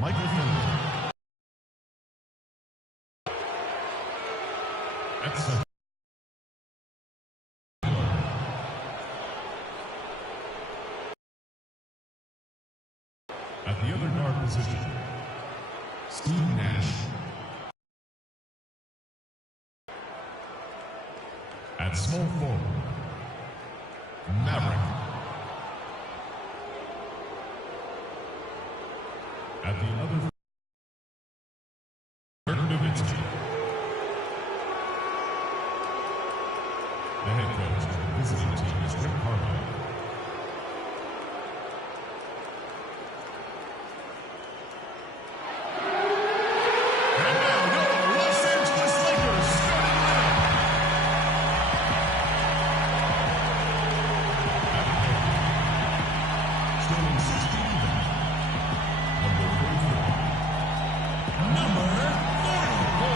Michael Finley. At center. At the other guard position, Steve Nash. At small forward, Maverick. At the other, Nowitzki. The head coach of the visiting team is Rick Carlisle. And now your Los Angeles Lakers starting lineup. Starting 16 even. Number 44. Number 44.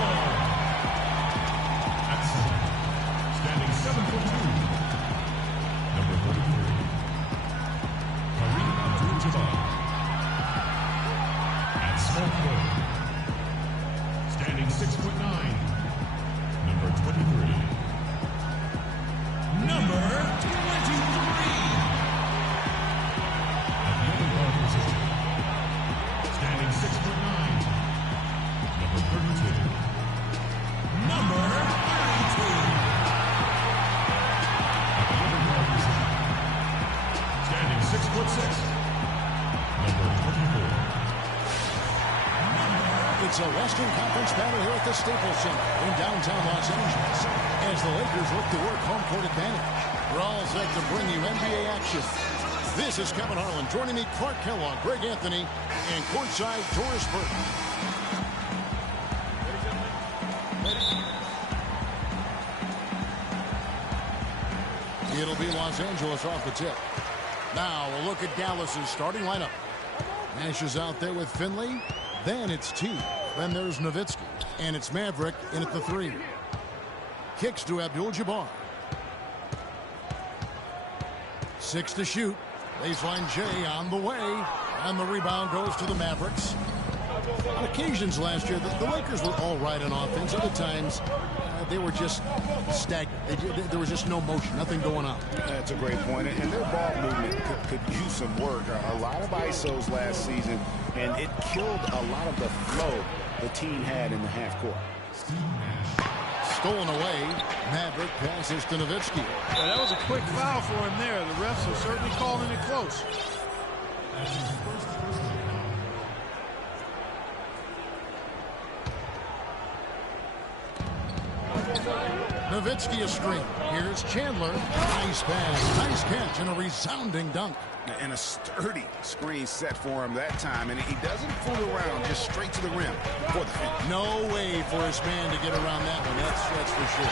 At center. Standing 7'2". Number 33. Kareem Abdul-Jabbar. At small forward. Standing 6'9". Number 23. Number 23. At the other guard position. Standing 6'9". Number 32. Number 32. At the other guard position. Standing 6'6". Number 24. It's a Western Conference battle here at the Staples Center in downtown Los Angeles as the Lakers look to work home court advantage. We're all set to bring you NBA action. This is Kevin Harlan. Joining me, Clark Kellogg, Greg Anthony, and courtside Doris Burton. It'll be Los Angeles off the tip. Now a look at Dallas's starting lineup. Nash is out there with Finley. Then it's T. Then there's Nowitzki. And it's Maverick in at the 3. Kicks to Abdul-Jabbar. 6 to shoot. Baseline J on the way. And the rebound goes to the Mavericks. On occasions last year, the Lakers were all right on offense. Other times, they were just stagnant. There was just no motion, nothing going on. That's a great point. And their ball movement could use some work. A lot of ISOs last season, and it killed a lot of the flow the team had in the half court. Stolen away. Maverick passes to Nowitzki. Yeah, that was a quick foul for him there. The refs are certainly calling it close. Nowitzki a screen. Here's Chandler. Nice pass. Nice catch and a resounding dunk. And a sturdy screen set for him that time. And he doesn't fool around, just straight to the rim for the finish. No way for his man to get around that one. That's for sure.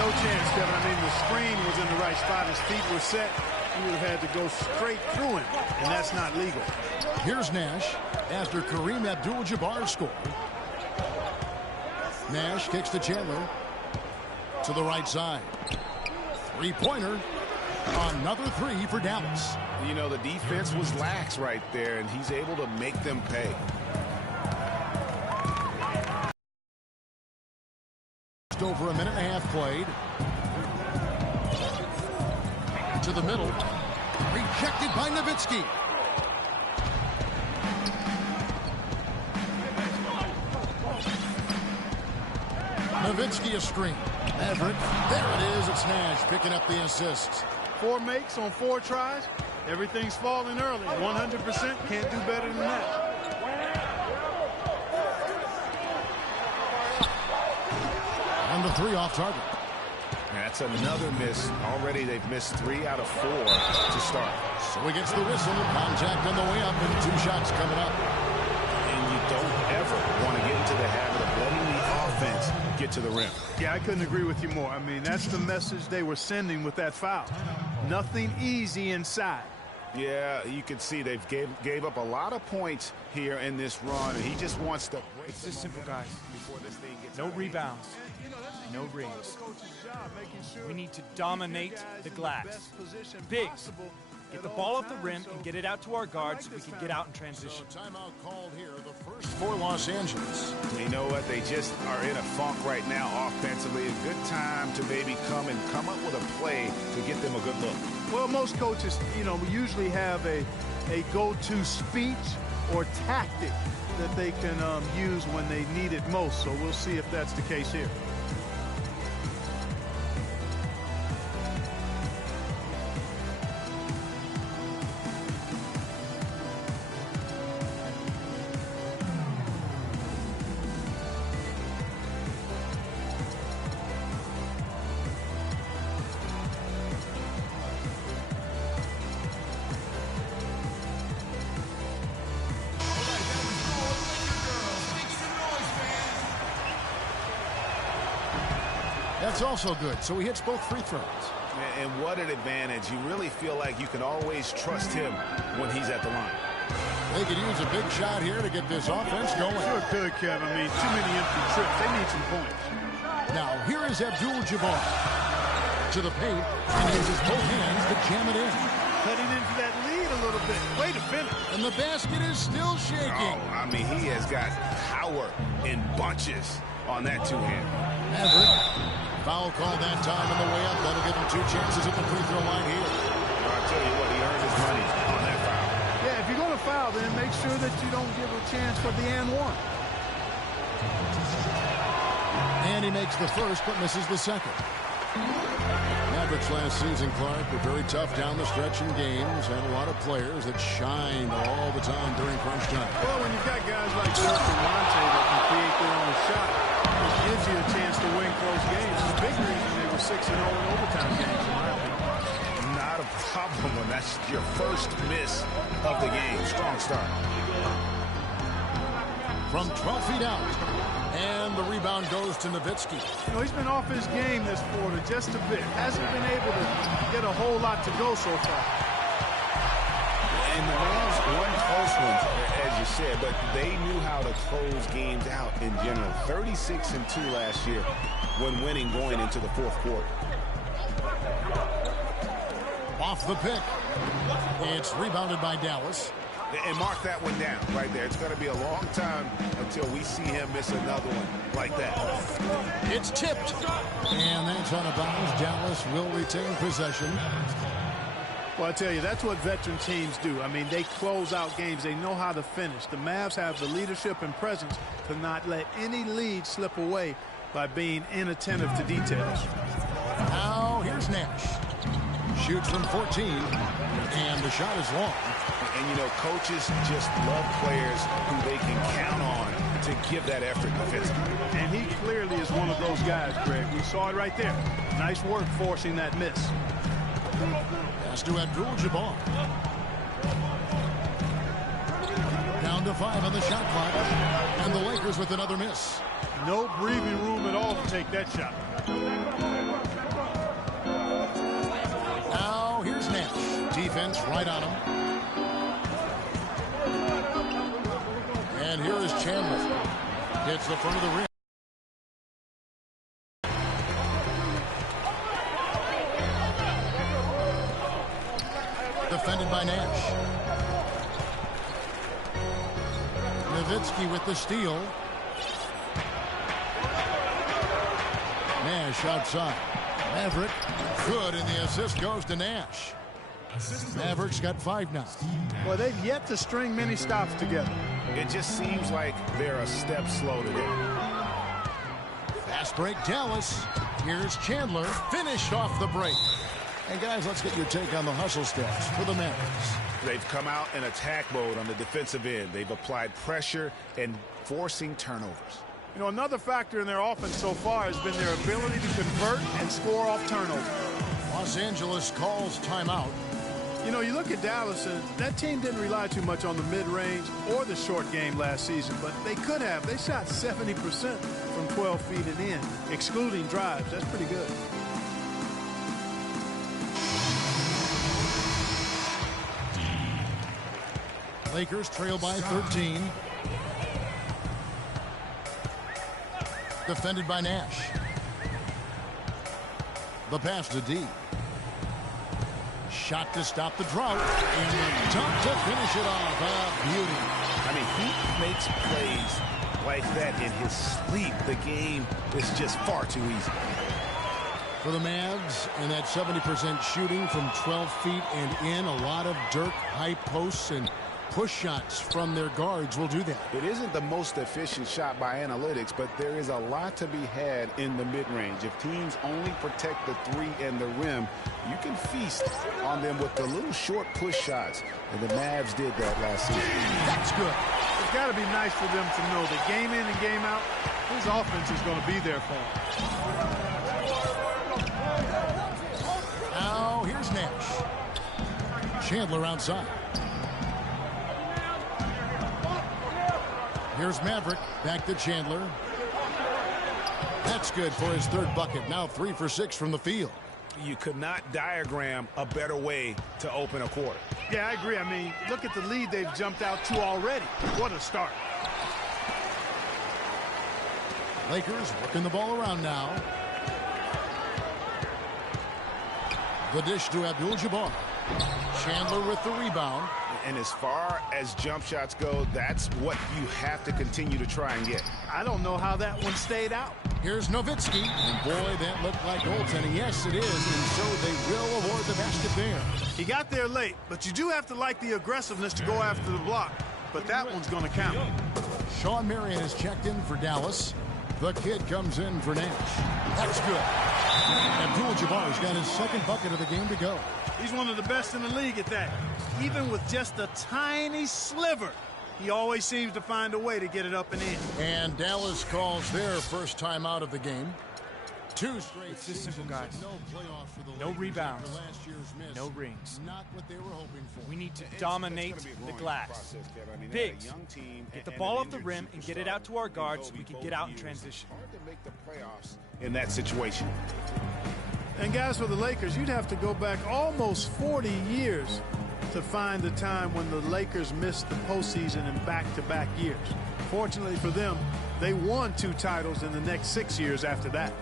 No chance, Kevin. I mean, the screen was in the right spot. His feet were set. He would have had to go straight through him, and that's not legal. Here's Nash after Kareem Abdul-Jabbar scored. Nash kicks to Chandler. To the right side. Three-pointer. Another 3 for Dallas. You know, the defense was lax right there, and he's able to make them pay. Just over a minute and a half played. To the middle. Rejected by Nowitzki. Nowitzki a screen. Maverick. There it is. It's Nash picking up the assists. 4 makes on 4 tries. Everything's falling early. 100%. Can't do better than that. And the 3 off target. That's another miss. Already they've missed 3 out of 4 to start. So he gets the whistle. Contact on the way up and 2 shots coming up. And you don't ever want to get into the habit of letting the offense get to the rim. Yeah, I couldn't agree with you more. I mean, that's the message they were sending with that foul. Nothing easy inside. Yeah, you can see they've gave up a lot of points here in this run, and he just wants to break. It's just simple, guys. No rebounds, no rings. We need to dominate the glass. Big, Get the ball off the rim and get it out to our guards so we can get out in transition. So timeout called here, the first for Los Angeles. You know what? They just are in a funk right now offensively. A good time to maybe come up with a play to get them a good look. Well, most coaches, we usually have a go-to speech or tactic that they can use when they need it most. So we'll see if that's the case here. That's also good. So he hits both free throws. And what an advantage. You really feel like you can always trust him when he's at the line. They could use a big shot here to get this offense going. Sure could, Kevin. I mean, too many empty trips. They need some points. Now, here is Abdul-Jabbar to the paint and uses both hands to jam it in. Cutting into that lead a little bit. Way to finish. And the basket is still shaking. Oh, I mean, he has got power in bunches on that two-hand. Maverick. Foul called that time on the way up. That'll give him 2 chances at the free throw line here. Well, I'll tell you what, he earned his money on that foul. Yeah, if you're going to foul, then make sure that you don't give a chance for the and one. And he makes the first, but misses the second. Mavericks last season, Clark, were very tough down the stretch in games. Had a lot of players that shined all the time during crunch time. Well, when you've got guys like Dirk and Monte that can create their own shot, it gives you a chance to win close games. It's a big reason they were 6-0 in overtime games, in my opinion. Not a problem when that's your first miss of the game. Strong start. From 12 feet out. And the rebound goes to Nowitzki. He's been off his game this quarter just a bit. Hasn't been able to get a whole lot to go so far. And the Rams won close ones, as you said, but they knew how to close games out in general. 36-2 last year when winning going into the fourth quarter. Off the pick. It's rebounded by Dallas. And mark that one down right there. It's going to be a long time until we see him miss another one like that. It's tipped. And that's out of bounds. Dallas will retain possession. Well, I tell you, that's what veteran teams do. I mean, they close out games. They know how to finish. The Mavs have the leadership and presence to not let any lead slip away by being inattentive to details. Now, here's Nash. Shoots from 14, and the shot is long. And, coaches just love players who they can count on to give that effort defensively. And he clearly is one of those guys, Greg. We saw it right there. Nice work forcing that miss. Pass to Abdul-Jabbar. Down to 5 on the shot clock. And the Lakers with another miss. No breathing room at all to take that shot. Now, here's Nash. Defense right on him. And here is Chandler. Hits the front of the rim. Defended by Nash. Nowitzki with the steal. Nash outside. Maverick, good, and the assist goes to Nash. Mavericks got 5 now. Well, they've yet to string many stops together. It just seems like they're a step slow today. Fast break, Dallas. Here's Chandler, finished off the break. And guys, let's get your take on the hustle stats for the Mavericks. They've come out in attack mode on the defensive end. They've applied pressure and forcing turnovers. Another factor in their offense so far has been their ability to convert and score off turnovers. Los Angeles calls timeout. You look at Dallas, and that team didn't rely too much on the mid-range or the short game last season, but they could have. They shot 70% from 12 feet and in, excluding drives. That's pretty good. Lakers trail by 13. Defended by Nash. The pass to D. Shot to stop the drought. And the dunk to finish it off. A beauty. I mean, he makes plays like that in his sleep. The game is just far too easy. For the Mavs, and that 70% shooting from 12 feet and in. A lot of dirt, high posts, and push shots from their guards will do that. It isn't the most efficient shot by analytics, but there is a lot to be had in the mid-range. If teams only protect the three and the rim, you can feast on them with the little short push shots. And the Mavs did that last season. That's good. It's got to be nice for them to know that game in and game out, his offense is going to be there for him. Now, here's Nash. Chandler outside. Here's Maverick. Back to Chandler. That's good for his third bucket. Now 3 for 6 from the field. You could not diagram a better way to open a quarter. Yeah, I agree. I mean, look at the lead they've jumped out to already. What a start. Lakers working the ball around now. The dish to Abdul-Jabbar. Chandler with the rebound. And as far as jump shots go, that's what you have to continue to try and get. I don't know how that one stayed out. Here's Nowitzki. And boy, that looked like goaltending. Yes, it is. And so they will award the basket there. He got there late, but you do have to like the aggressiveness to go after the block. But that one's going to count. Sean Marion has checked in for Dallas. The kid comes in for Nash. That's good. Abdul-Jabbar's got his second bucket of the game to go. He's one of the best in the league at that. Even with just a tiny sliver, he always seems to find a way to get it up and in. And Dallas calls their first time out of the game. 2 straight It's this simple, guys. no playoffs for the No Lakers rebounds. after last year's miss. No rings. Not what they were hoping for. We need to dominate the glass. Bigs, get the ball off the rim and get it out to our guards so we can get out in transition. Hard to make the playoffs in that situation. And guys, for the Lakers, you'd have to go back almost 40 years to find the time when the Lakers missed the postseason in back-to-back years. Fortunately for them, they won 2 titles in the next 6 years after that.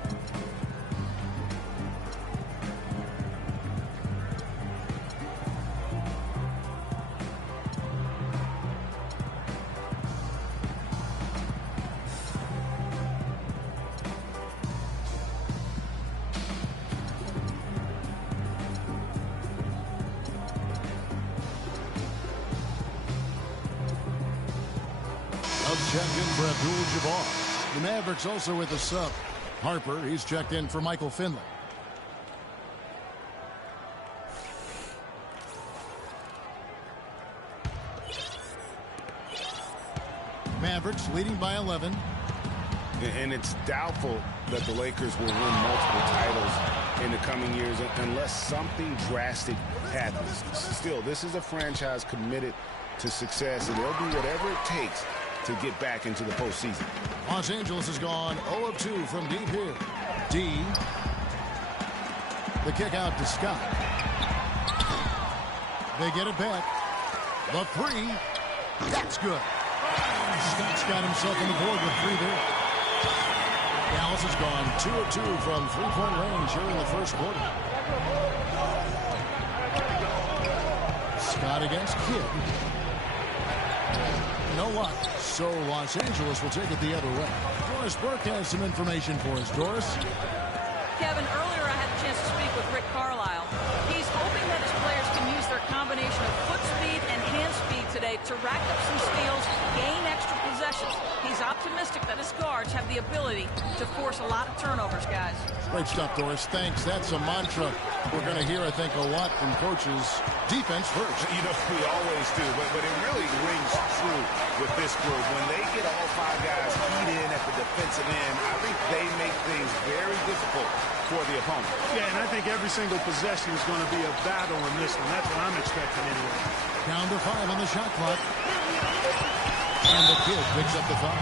Checked in for Abdul-Jabbar. The Mavericks also with a sub. Harper, he's checked in for Michael Finley. Mavericks leading by 11. And it's doubtful that the Lakers will win multiple titles in the coming years unless something drastic happens. Still, this is a franchise committed to success, and they'll do whatever it takes to get back into the postseason. Los Angeles has gone 0 of 2 from deep here. D. The kick out to Scott. They get it back. The 3. That's good. Scott's got himself on the board with 3 there. Dallas has gone 2 of 2 from three-point range here in the first quarter. Scott against Kidd. You know what? So Los Angeles will take it the other way. Doris Burke has some information for us. Doris? Kevin, earlier I had a chance to speak with Rick Carlisle. He's hoping that his players can use their combination of foot speed and hand speed today to rack up some steals, gain extra possessions. He's optimistic that his guards have the ability to force a lot of turnovers, guys. Great stuff, Doris. Thanks. That's a mantra we're going to hear, I think, a lot from coaches. Defense first. You know, we always do, but it really rings true with this group. When they get all 5 guys keyed in at the defensive end, I think they make things very difficult for the opponent. Yeah, and I think every single possession is going to be a battle in this one. That's what I'm expecting anyway. Down to 5 on the shot clock. And the kid picks up the foul.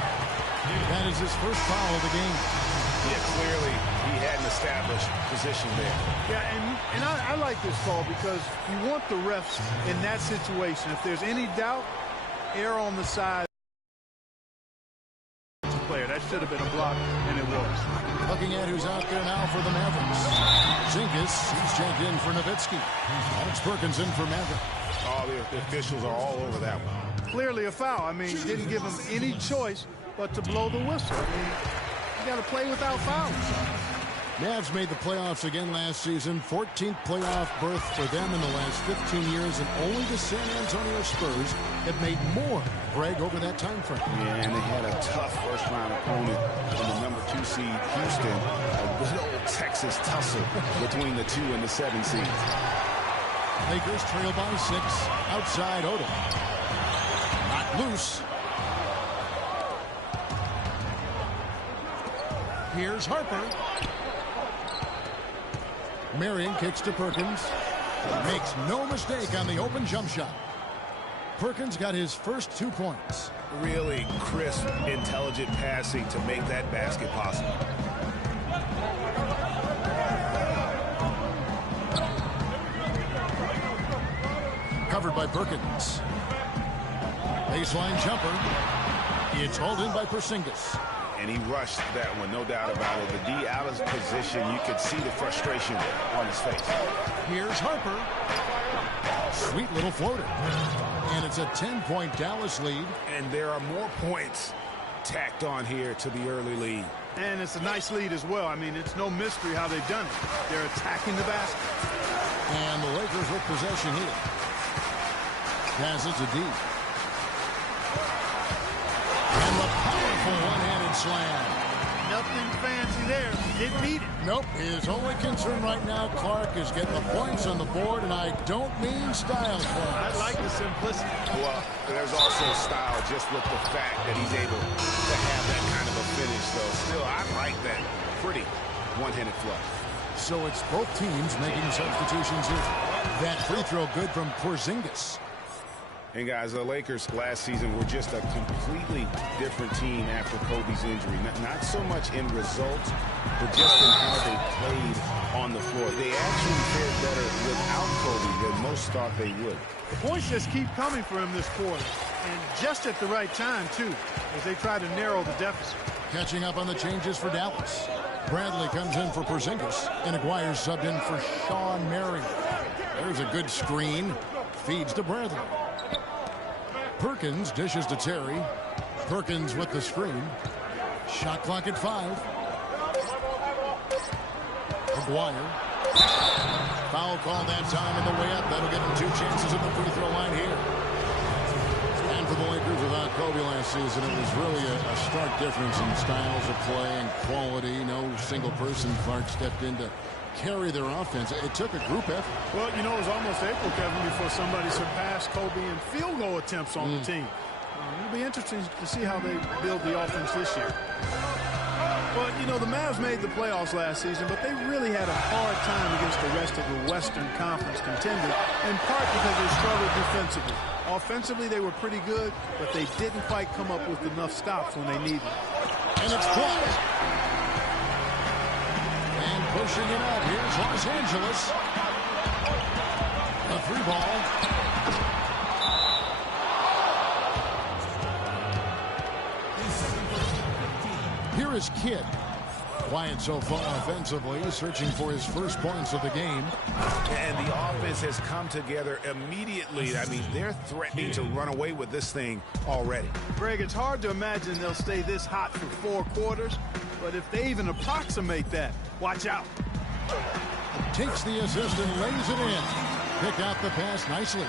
That is his first foul of the game. Yeah, clearly he had an established position there. Yeah, and I like this call because you want the refs in that situation. If there's any doubt, err on the side. Player. That should have been a block, and it was. Looking at who's out there now for the Mavericks. Porzingis, he's checked in for Nowitzki. Alex Perkins in for Maverick. Oh, the officials are all over that one. Clearly a foul. I mean, didn't give him any choice but to blow the whistle. I mean, you got to play without fouls. Mavs made the playoffs again last season. 14th playoff berth for them in the last 15 years, and only the San Antonio Spurs have made more break over that time frame. Yeah, and they had a tough first-round opponent in the number 2 seed, Houston. A good old Texas tussle between the 2 and the 7 seed. Lakers trail by 6. Outside Odom. Not loose. Here's Harper. Marion kicks to Perkins. Makes no mistake on the open jump shot. Perkins got his first 2 points. Really crisp, intelligent passing to make that basket possible. Covered by Perkins. Baseline jumper. It's hauled in by Porzingis. And he rushed that one, no doubt about it. The D out of position, you could see the frustration on his face. Here's Harper. Sweet little floater. And it's a 10-point Dallas lead. And there are more points tacked on here to the early lead. And it's a nice lead as well. I mean, it's no mystery how they've done it. They're attacking the basket. And the Lakers with possession here. Passes to D. And the powerful one-handed slam. Nothing fancy there. Didn't need it. Nope. His only concern right now, Clark, is getting the points on the board, and I don't mean style points. I like the simplicity. Well, there's also style just with the fact that he's able to have that kind of a finish, though. Still, I like that pretty one-handed flush. So it's both teams making substitutions here. That free throw good from Porzingis. And guys, the Lakers last season were just a completely different team after Kobe's injury. Not so much in results, but just in how they played on the floor. They actually fared better without Kobe than most thought they would. The points just keep coming for him this quarter, and just at the right time, too, as they try to narrow the deficit. Catching up on the changes for Dallas. Bradley comes in for Porzingis, and Aguirre subbed in for Sean Marion. There's a good screen. Feeds to Bradley. Perkins dishes to Terry. Perkins with the screen. Shot clock at 5. Aguirre. Foul call that time in the way up. That'll give him 2 chances at the free throw line here. And for the Lakers without Kobe last season, it was really a stark difference in styles of play and quality. No single person Clark stepped in to carry their offense. It took a group effort. Well, you know, it was almost April, Kevin, before somebody surpassed Kobe in field goal attempts on the team. It'll be interesting to see how they build the offense this year. Well, you know, the Mavs made the playoffs last season, but they really had a hard time against the rest of the Western Conference contenders, in part because they struggled defensively. Offensively, they were pretty good, but they didn't quite come up with enough stops when they needed. And it's blocked. And pushing it up. Here's Los Angeles. A 3 ball. Here is Kidd. Quiet so far offensively, searching for his first points of the game. And the offense has come together immediately. I mean, they're threatening to run away with this thing already. Greg, it's hard to imagine they'll stay this hot for 4 quarters, but if they even approximate that, watch out. Takes the assist and lays it in. Pick out the pass nicely.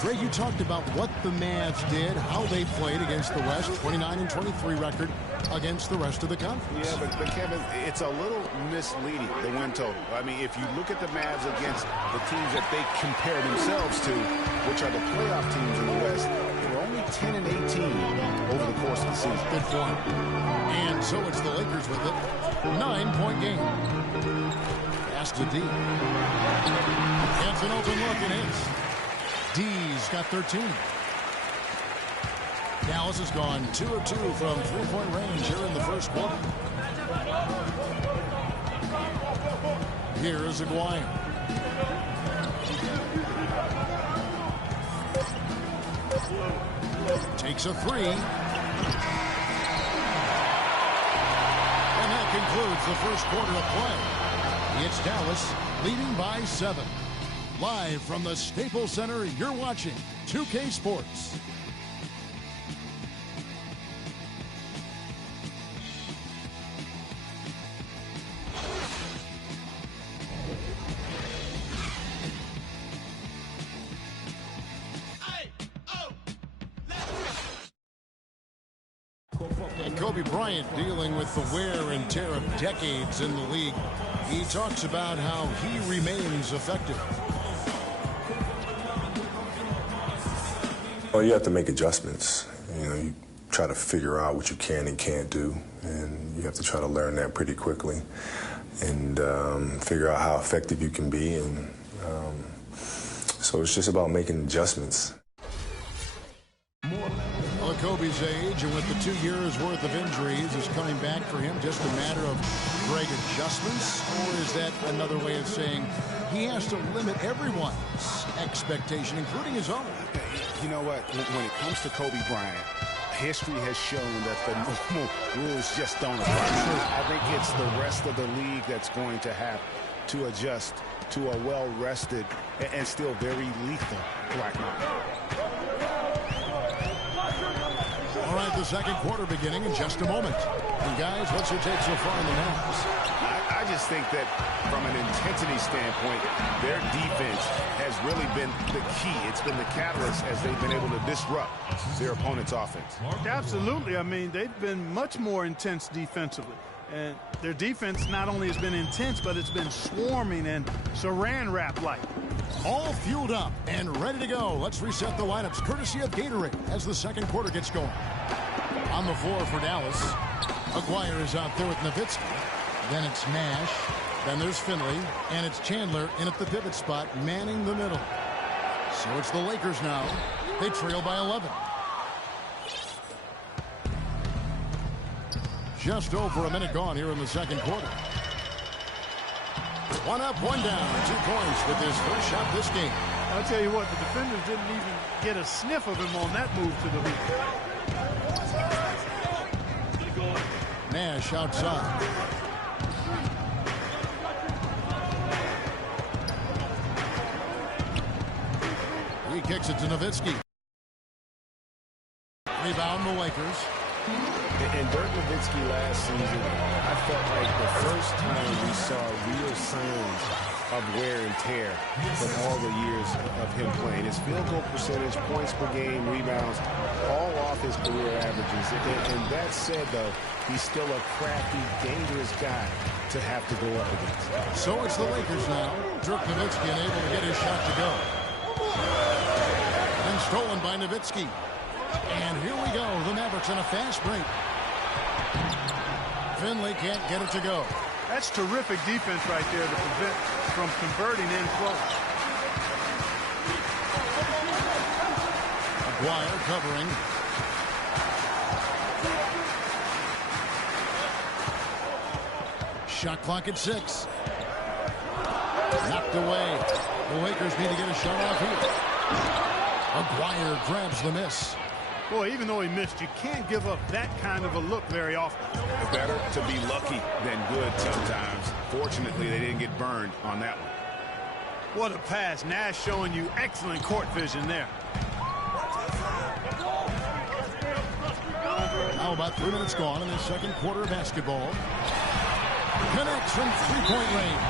Greg, you talked about what the Mavs did, how they played against the West, 29-23 record against the rest of the conference. Yeah, but Kevin, it's a little misleading, the win total. I mean, if you look at the Mavs against the teams that they compare themselves to, which are the playoff teams in the West, they were only 10-18 over the course of the season. Good form. And so it's the Lakers with it. 9-point game. Pass to D. Gets an open look and hits. D's got 13. Dallas has gone 2 of 2 from 3-point range here in the first quarter. Here is Aguirre. Takes a 3. And that concludes the first quarter of play. It's Dallas leading by 7. Live from the Staples Center, you're watching 2K Sports. And Kobe Bryant, dealing with the wear and tear of decades in the league, he talks about how he remains effective. Well, you have to make adjustments. You try to figure out what you can and can't do, and you have to try to learn that pretty quickly and figure out how effective you can be. And so it's just about making adjustments. Well, at Kobe's age, and with the 2 years worth of injuries, is coming back for him just a matter of great adjustments? Or is that another way of saying he has to limit everyone's expectation, including his own? You know what? When it comes to Kobe Bryant, history has shown that the normal rules just don't apply. I think it's the rest of the league that's going to have to adjust to a well-rested and still very lethal Black Knight. All right, the second quarter beginning in just a moment. And guys, what's your take so far in the Mavs? I just think that from an intensity standpoint, their defense has really been the key. It's been the catalyst as they've been able to disrupt their opponent's offense. Absolutely. I mean, they've been much more intense defensively. And their defense not only has been intense, but it's been swarming and saran wrap-like. All fueled up and ready to go. Let's reset the lineups, courtesy of Gatorade, as the second quarter gets going. On the floor for Dallas, Aguirre is out there with Nowitzki. Then it's Nash. Then there's Finley. And it's Chandler in at the pivot spot, manning the middle. So it's the Lakers now. They trail by 11. Just over a minute gone here in the second quarter. One up, one down. 2 points with his first shot this game. I'll tell you what, the defenders didn't even get a sniff of him on that move to the hoop. Nash outside. He kicks it to Nowitzki. Rebound the Lakers. And Dirk Nowitzki last season, I felt like the first time we saw real signs of wear and tear from all the years of him playing. His field goal percentage, points per game, rebounds, all off his career averages. And that said, though, he's still a crafty, dangerous guy to have to go up against. So it's the Lakers now. Dirk Nowitzki unable to get his shot to go. And stolen by Nowitzki. And here we go, the Mavericks on a fast break. Finley can't get it to go. That's terrific defense right there to prevent from converting in close. Aguirre covering. Shot clock at 6. Knocked away. The Lakers need to get a shot off here. Aguirre grabs the miss. Boy, even though he missed, you can't give up that kind of a look very often. Better to be lucky than good sometimes. Fortunately, they didn't get burned on that one. What a pass. Nash showing you excellent court vision there. Now about 3 minutes gone in the second quarter of basketball. Connects from three-point range.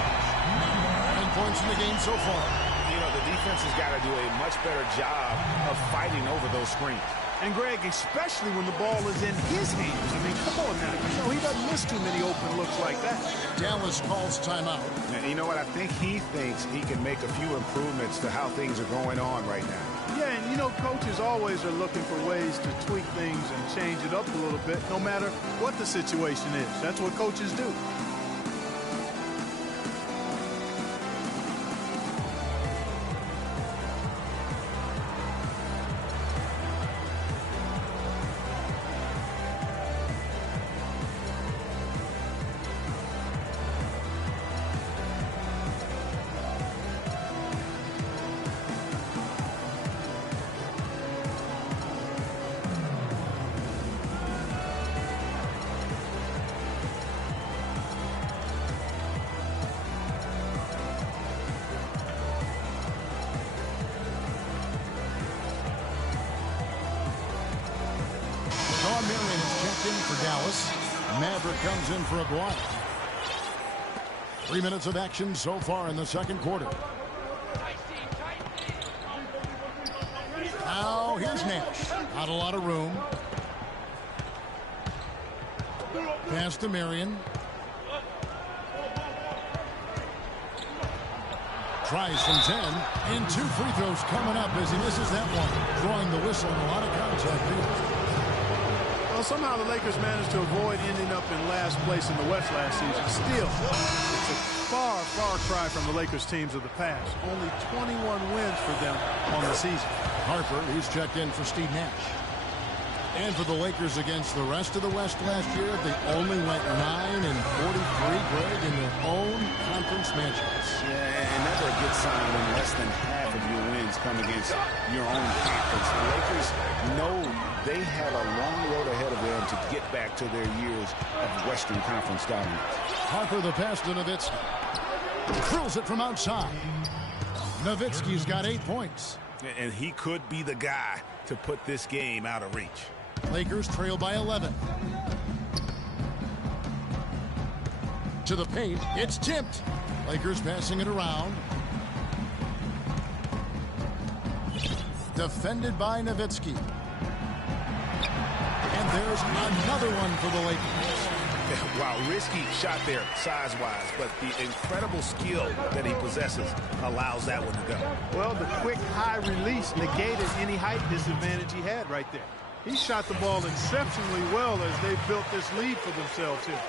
9 points in the game so far. You know, the defense has got to do a much better job of fighting over those screens. And, Greg, especially when the ball is in his hands. I mean, come on now. You know, he doesn't miss too many open looks like that. Dallas calls timeout. And you know what? I think he thinks he can make a few improvements to how things are going on right now. Yeah, and, you know, coaches always are looking for ways to tweak things and change it up a little bit, no matter what the situation is. That's what coaches do. Dallas. Maverick comes in for Aguirre. 3 minutes of action so far in the second quarter. Now here's Nash. Not a lot of room. Pass to Marion. Tries from 10. And 2 free throws coming up as he misses that one. Drawing the whistle and a lot of contact here. Well, somehow the Lakers managed to avoid ending up in last place in the West last season. Still, it's a far, far cry from the Lakers teams of the past. Only 21 wins for them on the season. Harper, he's checked in for Steve Nash. And for the Lakers against the rest of the West last year, they only went 9-43, Greg, in their own conference matchups. Yeah, and never a good sign when less than half of your wins come against your own conference. The Lakers know they have a long road ahead of them to get back to their years of Western Conference dominance. Harper the pass to Nowitzki. Drills it from outside. Nowitzki's got 8 points. And he could be the guy to put this game out of reach. Lakers trail by 11. To the paint, it's tipped. Lakers passing it around. Defended by Nowitzki. And there's another one for the Lakers. Wow, risky shot there size-wise, but the incredible skill that he possesses allows that one to go. Well, the quick high release negated any height disadvantage he had right there. He shot the ball exceptionally well as they built this lead for themselves here.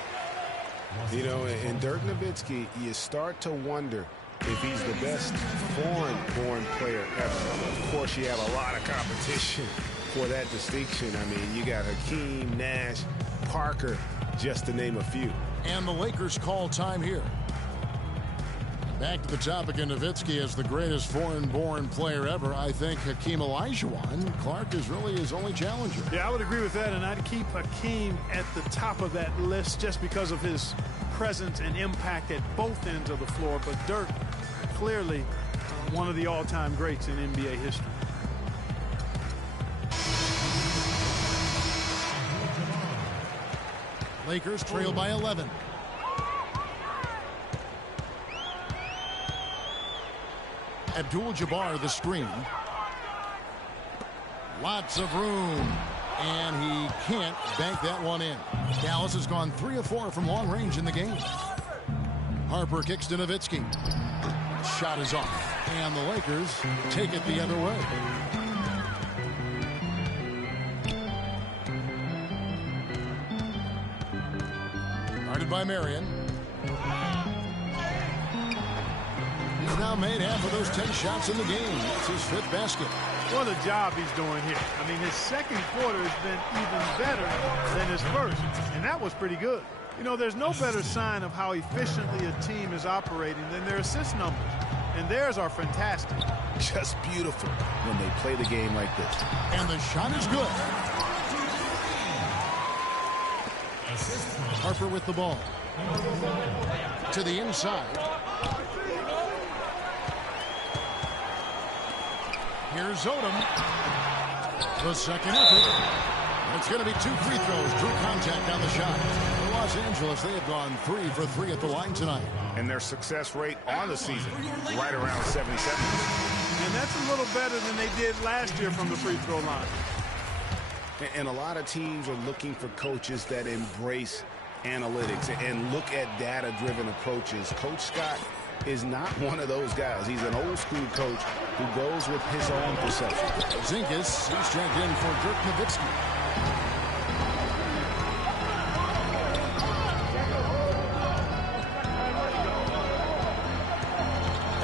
You know, in Dirk Nowitzki, you start to wonder if he's the best foreign-born player ever. Of course, you have a lot of competition for that distinction. I mean, you got Hakeem, Nash, Parker, just to name a few. And the Lakers call time here. Back to the topic of Nowitzki as the greatest foreign-born player ever. I think Hakeem Olajuwon. Clark is really his only challenger. Yeah, I would agree with that, and I'd keep Hakeem at the top of that list just because of his presence and impact at both ends of the floor. But Dirk, clearly one of the all-time greats in NBA history. Lakers trail by 11. Abdul-Jabbar the screen. Lots of room. And he can't bank that one in. Dallas has gone 3 of 4 from long range in the game. Harper kicks to Nowitzki. Shot is off. And the Lakers take it the other way. Guarded by Marion. He's now made half of those 10 shots in the game. That's his 5th basket. What a job he's doing here. I mean, his second quarter has been even better than his first, and that was pretty good. You know, there's no better sign of how efficiently a team is operating than their assist numbers, and theirs are fantastic. Just beautiful when they play the game like this. And the shot is good. Harper with the ball. To the inside. Here's Odom. The second effort. It's going to be 2 free throws. Drew contact on the shot. For Los Angeles, they have gone 3 for 3 at the line tonight. And their success rate on the season, right around 77. And that's a little better than they did last year from the free throw line. And a lot of teams are looking for coaches that embrace analytics and look at data-driven approaches. Coach Scott is not one of those guys. He's an old-school coach who goes with his own perception. Zingas, he's checked in for Dirk Nowitzki.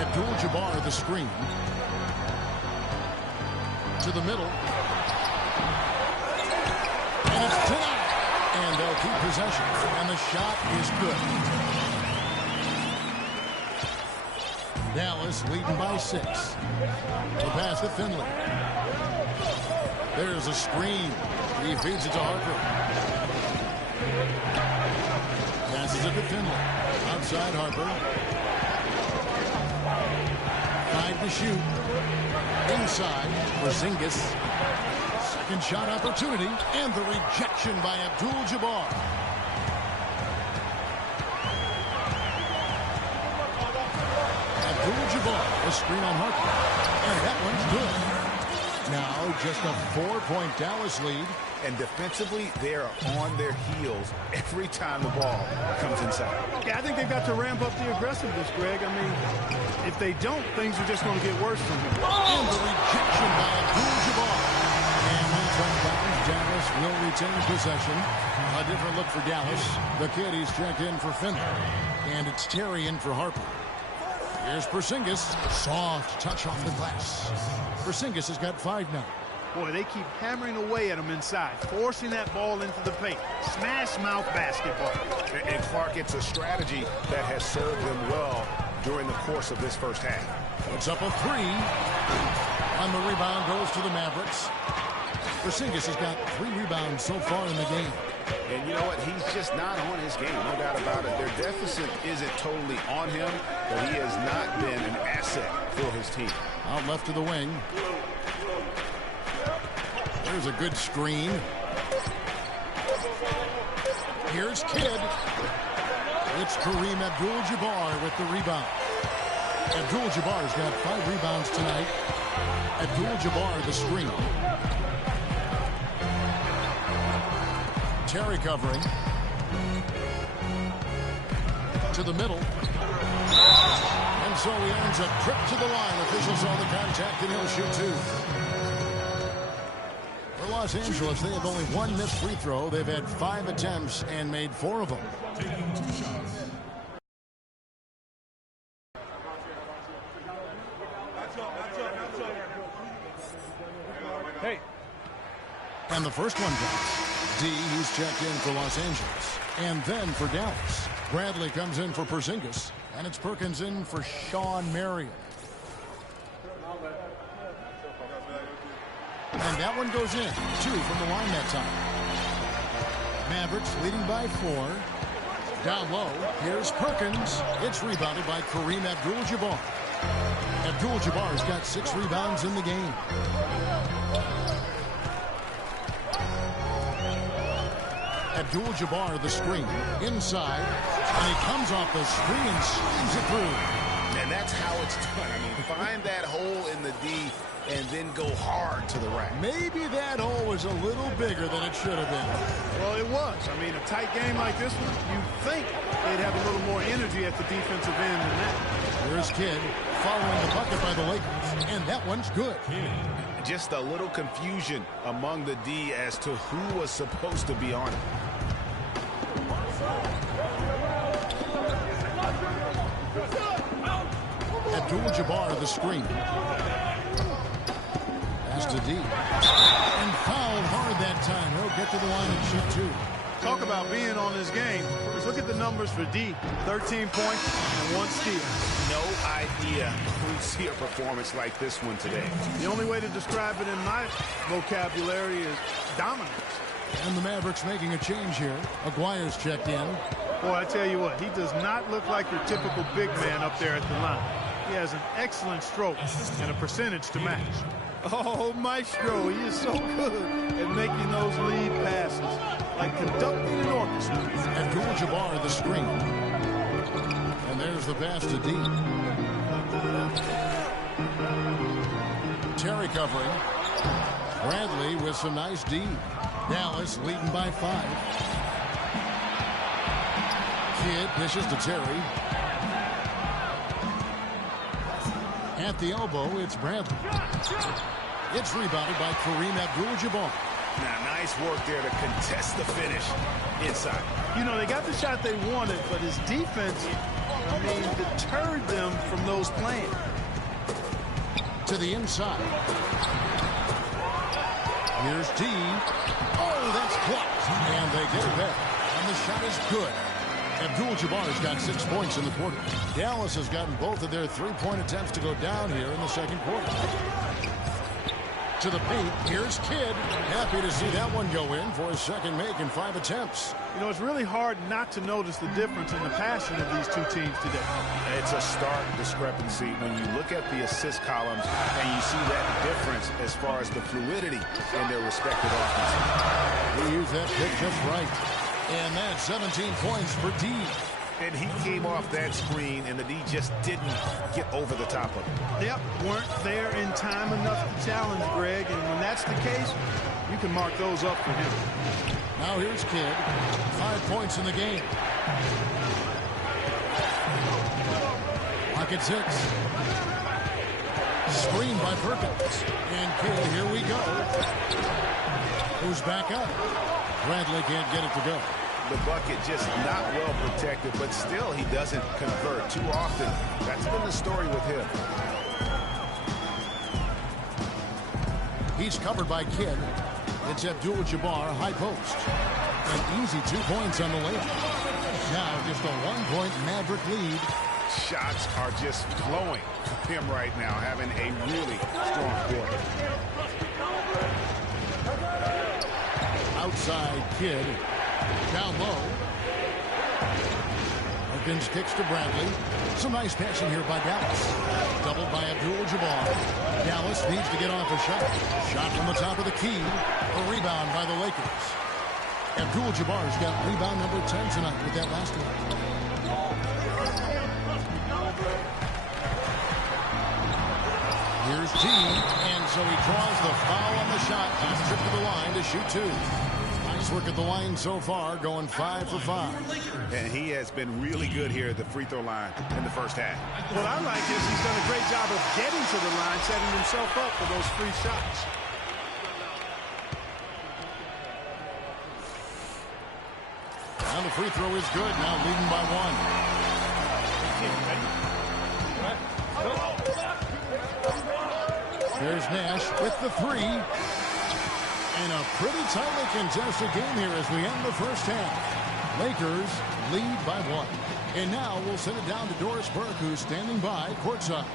Abdul-Jabbar the screen. To the middle. And it's denied. And they'll keep possession. And the shot is good. Dallas leading by 6. The pass to Finley. There's a screen. He feeds it to Harper. Passes it to Finley. Outside Harper. 5 to shoot. Inside for Zingas. Second shot opportunity, and the rejection by Abdul-Jabbar. Abdul-Jabbar, a screen on Harper, and that one's good. Now just a 4-point Dallas lead. And defensively, they are on their heels every time the ball comes inside. Yeah, I think they've got to ramp up the aggressiveness, Greg. I mean, if they don't, things are just going to get worse from them. And the rejection by Abdul-Jabbar. And that's unbound. Dallas will retain possession. A different look for Dallas. The kid, he's checked in for Finley. And it's Terry in for Harper. Here's Porzingis. Soft touch off the glass. Porzingis has got 5 now. Boy, they keep hammering away at him inside, forcing that ball into the paint. Smash mouth basketball. And Clark, it's a strategy that has served them well during the course of this first half. Puts up a 3. On the rebound goes to the Mavericks. Porzingis has got 3 rebounds so far in the game. And you know what? He's just not on his game, no doubt about it. Their deficit isn't totally on him, but he has not been an asset for his team. Out left to the wing. There's a good screen. Here's Kidd. It's Kareem Abdul-Jabbar with the rebound. Abdul-Jabbar's got 5 rebounds tonight. Abdul-Jabbar the screen. Terry covering. To the middle. And so he earns a trip to the line. Officials saw the contact and he'll shoot 2. For Los Angeles, they have only 1 missed free throw. They've had 5 attempts and made 4 of them. Hey. And the first one drops. D, who's checked in for Los Angeles. And then for Dallas. Bradley comes in for Porzingis. And it's Perkins in for Sean Marion. And that one goes in. 2 from the line that time. Mavericks leading by 4. Down low, here's Perkins. It's rebounded by Kareem Abdul-Jabbar. Abdul-Jabbar's got 6 rebounds in the game. Abdul-Jabbar the screen. Inside. And he comes off the screen and slams it through. And that's how it's done. I mean, find that hole in the D and then go hard to the rack. Maybe that hole was a little bigger than it should have been. Well, it was. I mean, a tight game like this one, you'd think they'd have a little more energy at the defensive end than that. Here's Kidd following the bucket by the Lakers. And that one's good. Just a little confusion among the D as to who was supposed to be on it. Abdul-Jabbar the screen. Pass to D. And fouled hard that time. He'll get to the line and shoot 2. Talk about being on his game. Just look at the numbers for D. 13 points and 1 steal. No idea who'd see a performance like this one today. The only way to describe it in my vocabulary is dominance. And the Mavericks making a change here. Aguirre's checked in. Boy, I tell you what, he does not look like your typical big man up there at the line. He has an excellent stroke and a percentage to match. Oh, Maestro, he is so good at making those lead passes, like conducting an orchestra. Abdul-Jabbar the screen. And there's the pass to D. Terry covering. Bradley with some nice D. Dallas leading by 5. Kidd dishes to Terry. At the elbow, it's Bradley. It's rebounded by Kareem Abdul-Jabbar. Now, nice work there to contest the finish inside. You know, they got the shot they wanted, but his defense, I mean, deterred them from those plans. To the inside. Here's D. Oh, that's blocked. And they get it back. And the shot is good. Abdul-Jabbar's got 6 points in the quarter. Dallas has gotten both of their 3-point attempts to go down here in the second quarter. to the paint. Here's Kidd. Happy to see that one go in for his second make in 5 attempts. You know, it's really hard not to notice the difference in the passing of these two teams today. It's a stark discrepancy when you look at the assist columns and you see that difference as far as the fluidity in their respective offenses. He used that pick just right. And that's 17 points for D. And he came off that screen, and the D just didn't get over the top of it. Yep, weren't there in time enough to challenge Greg, and when that's the case, you can mark those up for him. Now here's Kidd. 5 points in the game. Lock at 6. Screen by Perkins. And Kidd, here we go. Who's back up? Bradley can't get it to go. The bucket just not well protected, but still he doesn't convert too often. That's been the story with him. He's covered by Kidd. It's Abdul-Jabbar, high post. An easy 2 points on the layup. Now just a 1-point Maverick lead. Shots are just flowing for him right now, having a really strong quarter. Outside Kidd. Down low. Perkins kicks to Bradley. Some nice passing here by Dallas. Doubled by Abdul-Jabbar. Dallas needs to get off a shot. Shot from the top of the key. A rebound by the Lakers. Abdul-Jabbar's got rebound number 10 tonight with that last one. Here's T. And so he draws the foul on the shot. He's tripped to the line to shoot 2. Nice work at the line so far, going 5 for 5. And he has been really good here at the free throw line in the first half. What I like is he's done a great job of getting to the line, setting himself up for those free shots. And the free throw is good, now leading by 1. There's Nash with the 3. And a pretty tightly contested game here as we end the first half. Lakers lead by 1. And now we'll send it down to Doris Burke, who's standing by courtside.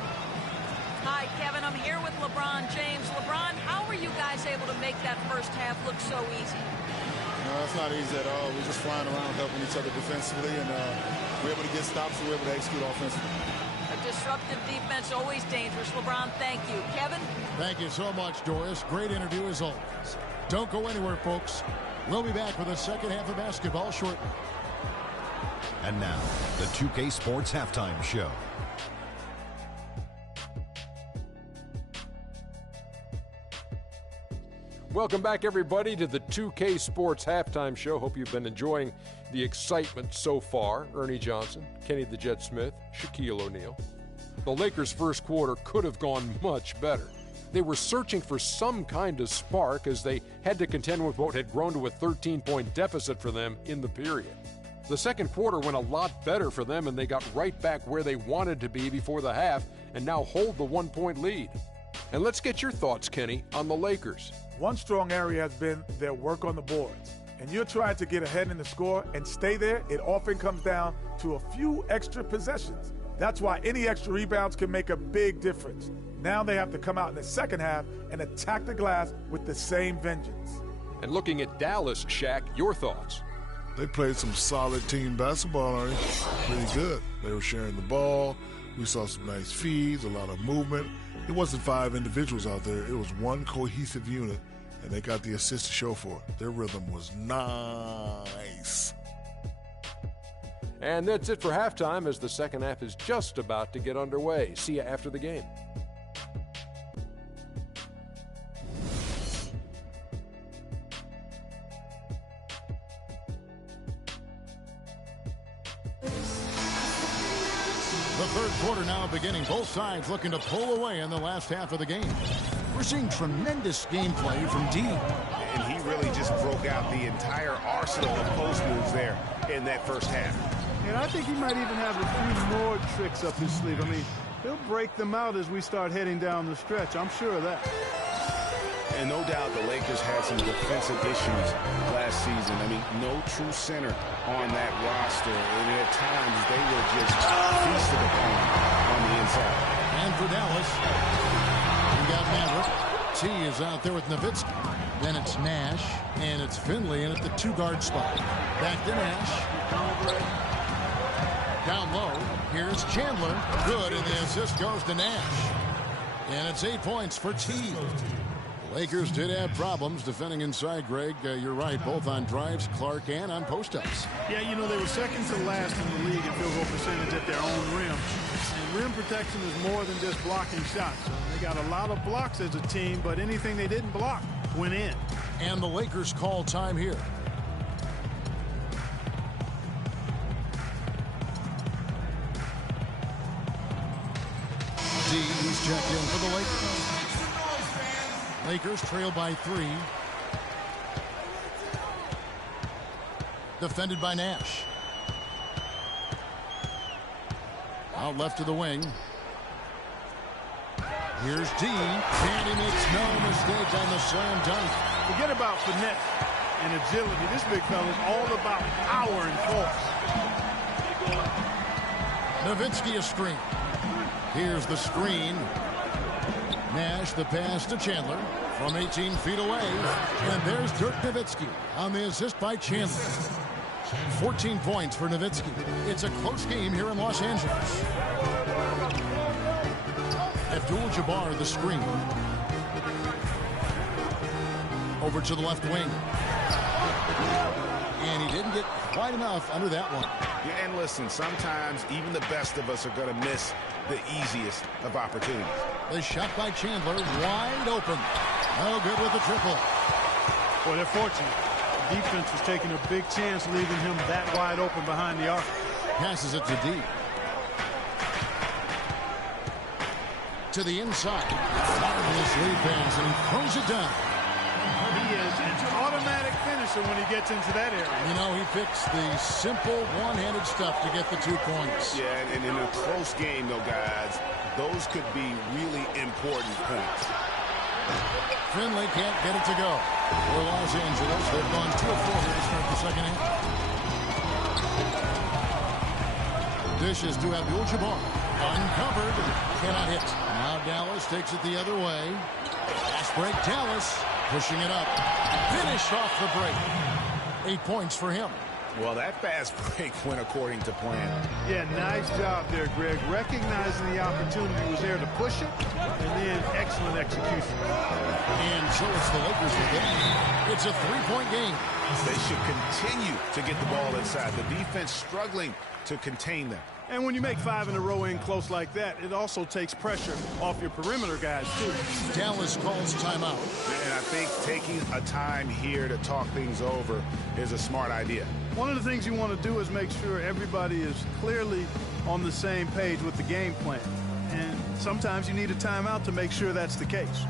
Hi, Kevin. I'm here with LeBron James. LeBron, how were you guys able to make that first half look so easy? No, it's not easy at all. We're just flying around helping each other defensively, and we're able to get stops and we're able to execute offensively. A disruptive defense, always dangerous. LeBron, thank you. Kevin? Thank you so much, Doris. Great interview as always. Don't go anywhere, folks. We'll be back with the second half of basketball shortly. And now, the 2K Sports Halftime Show. Welcome back, everybody, to the 2K Sports Halftime Show. Hope you've been enjoying the excitement so far. Ernie Johnson, Kenny the Jet Smith, Shaquille O'Neal. The Lakers' first quarter could have gone much better. They were searching for some kind of spark as they had to contend with what had grown to a 13-point deficit for them in the period. The second quarter went a lot better for them, and they got right back where they wanted to be before the half and now hold the 1-point lead. And let's get your thoughts, Kenny, on the Lakers. One strong area has been their work on the boards. And you're trying to get ahead in the score and stay there, it often comes down to a few extra possessions. That's why any extra rebounds can make a big difference. Now they have to come out in the second half and attack the glass with the same vengeance. And looking at Dallas, Shaq, your thoughts? They played some solid team basketball, Arnie. Pretty good. They were sharing the ball. We saw some nice feeds, a lot of movement. It wasn't 5 individuals out there. It was one cohesive unit, and they got the assist to show for it. Their rhythm was nice. And that's it for halftime as the second half is just about to get underway. See you after the game. The third quarter now beginning. Both sides looking to pull away in the last half of the game. We're seeing tremendous gameplay from D. And he really just broke out the entire arsenal of post moves there in that first half. And I think he might even have a few more tricks up his sleeve. I mean, he'll break them out as we start heading down the stretch. I'm sure of that. And no doubt the Lakers had some defensive issues last season. I mean, no true center on that roster. And at times, they were just feasted upon on the inside. And for Dallas, we got Maverick. T is out there with Nowitzki. Then it's Nash, and it's Finley in at the 2-guard spot. Back to Nash. Down low, here's Chandler. Good, and the assist goes to Nash. And it's 8 points for T. Lakers did have problems defending inside, Greg. You're right, both on drives, Clark, and on post-ups. Yeah, you know, they were second to last in the league in field goal percentage at their own rim. And rim protection is more than just blocking shots. They got a lot of blocks as a team, but anything they didn't block went in. And the Lakers call time here. D is checked in for the Lakers. Lakers trail by 3. Defended by Nash. Out left to the wing. Here's D, and he makes no mistake on the slam dunk. Forget about finesse and agility. This big fella is all about power and force. Nowitzki a screen. Here's the screen. Nash the pass to Chandler from 18 feet away. And there's Dirk Nowitzki on the assist by Chandler. 14 points for Nowitzki. It's a close game here in Los Angeles. Abdul-Jabbar the screen. Over to the left wing. And he didn't get quite enough under that one. Yeah, and listen, sometimes even the best of us are going to miss the easiest of opportunities. The shot by Chandler, wide open. No good with the triple. Boy, they're fortunate. The defense was taking a big chance leaving him that wide open behind the arc. Passes it to D. To the inside. Marvelous lead pass, and he throws it down. He is an automatic finisher when he gets into that area. You know, he picks the simple one-handed stuff to get the 2 points. Yeah, and in a close game, though, guys, those could be really important points. Finley can't get it to go. For Los Angeles, they've gone 2 of 4 here to start the second half. Dishes to Abdul-Jabbar. Uncovered. Cannot hit. Now Dallas takes it the other way. Fast break, Dallas. Pushing it up. Finished off the break. 8 points for him. Well, that fast break went according to plan. Yeah, nice job there, Greg. Recognizing the opportunity was there to push it, and then excellent execution. And so it's the Lakers with it. It's a 3-point game. They should continue to get the ball inside. The defense struggling to contain them. And when you make 5 in a row in close like that, it also takes pressure off your perimeter guys, too. Dallas calls timeout. And I think taking a time here to talk things over is a smart idea. One of the things you want to do is make sure everybody is clearly on the same page with the game plan. And sometimes you need a timeout to make sure that's the case.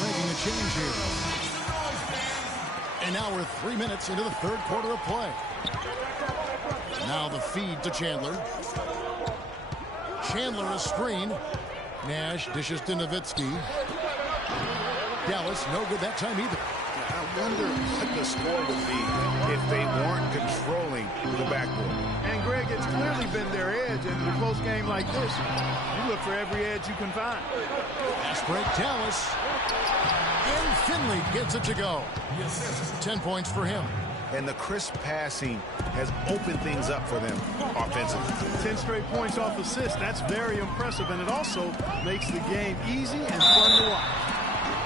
Making a change here. And now we're 3 minutes into the 3rd quarter of play. Now the feed to Chandler. Chandler a screen. Nash dishes to Nowitzki. Dallas no good that time either. I wonder what the score would be if they weren't controlling the backboard. And Greg, it's clearly been their edge, and in a close game like this, you look for every edge you can find. Fast break, Dallas. And Finley gets it to go. 10 points for him. And the crisp passing has opened things up for them offensively. 10 straight points off assists. That's very impressive, and it also makes the game easy and fun to watch.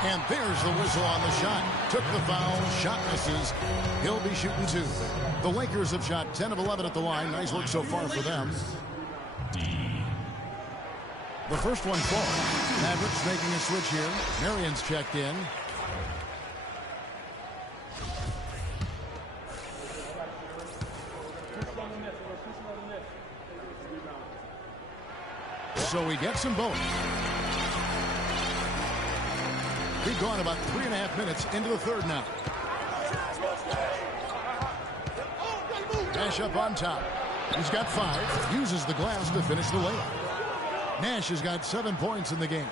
And there's the whistle on the shot. Took the foul. Shot misses. He'll be shooting 2. The Lakers have shot 10 of 11 at the line. Nice work so far for them. The first one falls. Mavericks making a switch here. Marion's checked in. So he gets them both. We've gone about 3.5 minutes into the third now. Nash up on top. He's got 5. Uses the glass to finish the layup. Nash has got 7 points in the game.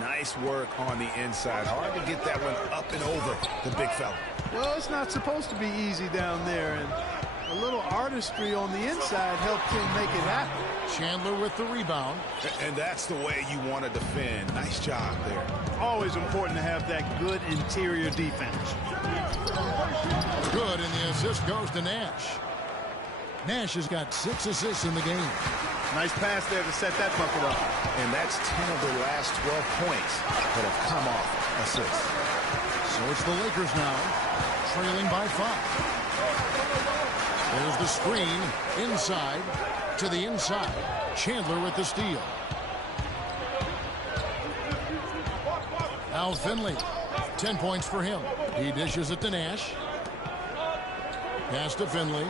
Nice work on the inside. Hard to get that one up and over the big fella. Well, it's not supposed to be easy down there, and a little artistry on the inside helped him make it happen. Chandler with the rebound. And that's the way you want to defend. Nice job there. Always important to have that good interior defense. Good, and the assist goes to Nash. Nash has got 6 assists in the game. Nice pass there to set that bucket up. And that's 10 of their last 12 points that have come off assists. So it's the Lakers now, trailing by 5. There's the screen, inside, to the inside. Chandler with the steal. Now Finley, 10 points for him. He dishes it to Nash. Pass to Finley.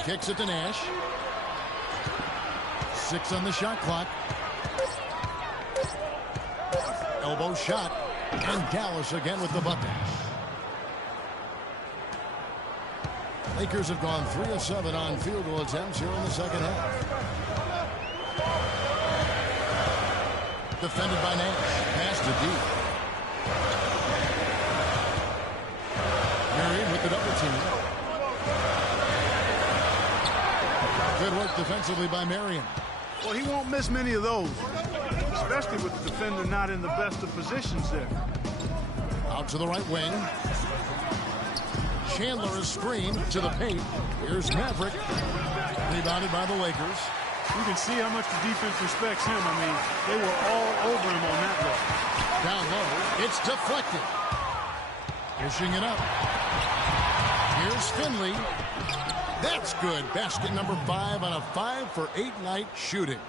Kicks it to Nash. 6 on the shot clock. Elbow shot. And Dallas again with the bucket. Lakers have gone 3 of 7 on field goal attempts here in the second half. Defended by Nash. Pass to D. Marion with the double team. Good work defensively by Marion. Well, he won't miss many of those, especially with the defender not in the best of positions there. Out to the right wing. Chandler is screened to the paint. Here's Maverick. Rebounded by the Lakers. You can see how much the defense respects him. I mean, they were all over him on that look. Down low. It's deflected. Pushing it up. Here's Finley. That's good. Basket number 5 on a 5-for-8 night shooting.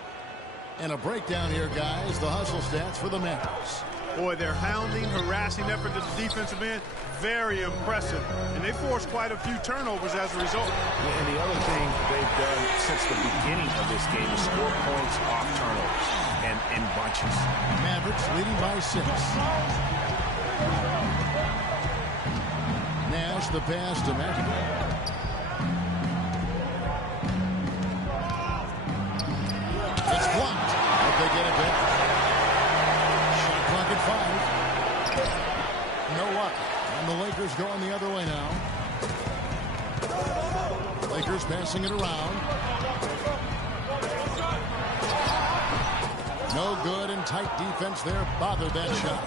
And a breakdown here, guys. The hustle stats for the Mavericks. Boy, their hounding, harassing effort at the defensive end, very impressive. And they forced quite a few turnovers as a result. And the other thing they've done since the beginning of this game is score points off turnovers and in bunches. Mavericks leading by 6. Nash the pass to Maverick. It's blocked, but they get it back. Shot clock at 5. No luck. And the Lakers going the other way now. Lakers passing it around. No good, and tight defense there bothered that shot.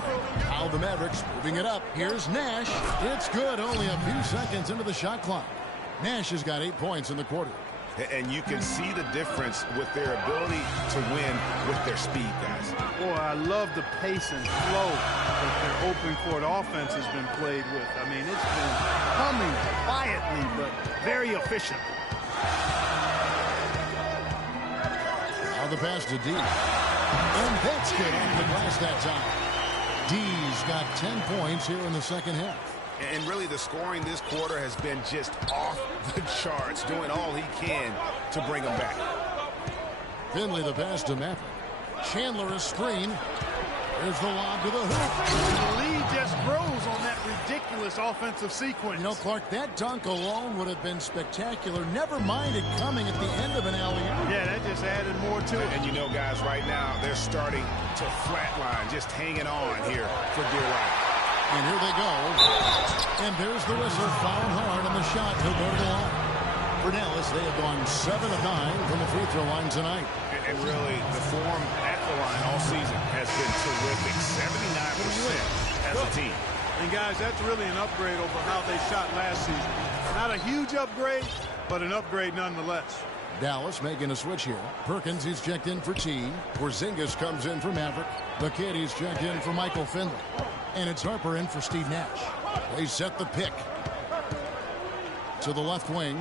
Now the Mavericks moving it up. Here's Nash. It's good, only a few seconds into the shot clock. Nash has got 8 points in the quarter. And you can see the difference with their ability to win with their speed, guys. Boy, I love the pace and flow that their open court offense has been played with. I mean, it's been humming quietly, but very efficient. Now the pass to D. And that's good off the glass that time. D's got 10 points here in the second half. And really, the scoring this quarter has been just off the charts, doing all he can to bring them back. Finley the pass to Maverick. Chandler is screen. There's the lob to the hoop. The lead just grows on that ridiculous offensive sequence. You know, Clark, that dunk alone would have been spectacular. Never mind it coming at the end of an alley-oop. Yeah, that just added more to it. And you know, guys, right now, they're starting to flatline, just hanging on here for dear life. And here they go. And there's the whistle. Fouled hard on the shot. He'll go to the line. For Dallas, they have gone 7 of 9 from the free throw line tonight. And really, the form at the line all season has been terrific. 79% as a team. And, guys, that's really an upgrade over how they shot last season. Not a huge upgrade, but an upgrade nonetheless. Dallas making a switch here. Perkins, he's checked in for T. Porzingis comes in for Maverick. The kid, he's checked in for Michael Finley. And it's Harper in for Steve Nash. They set the pick to the left wing.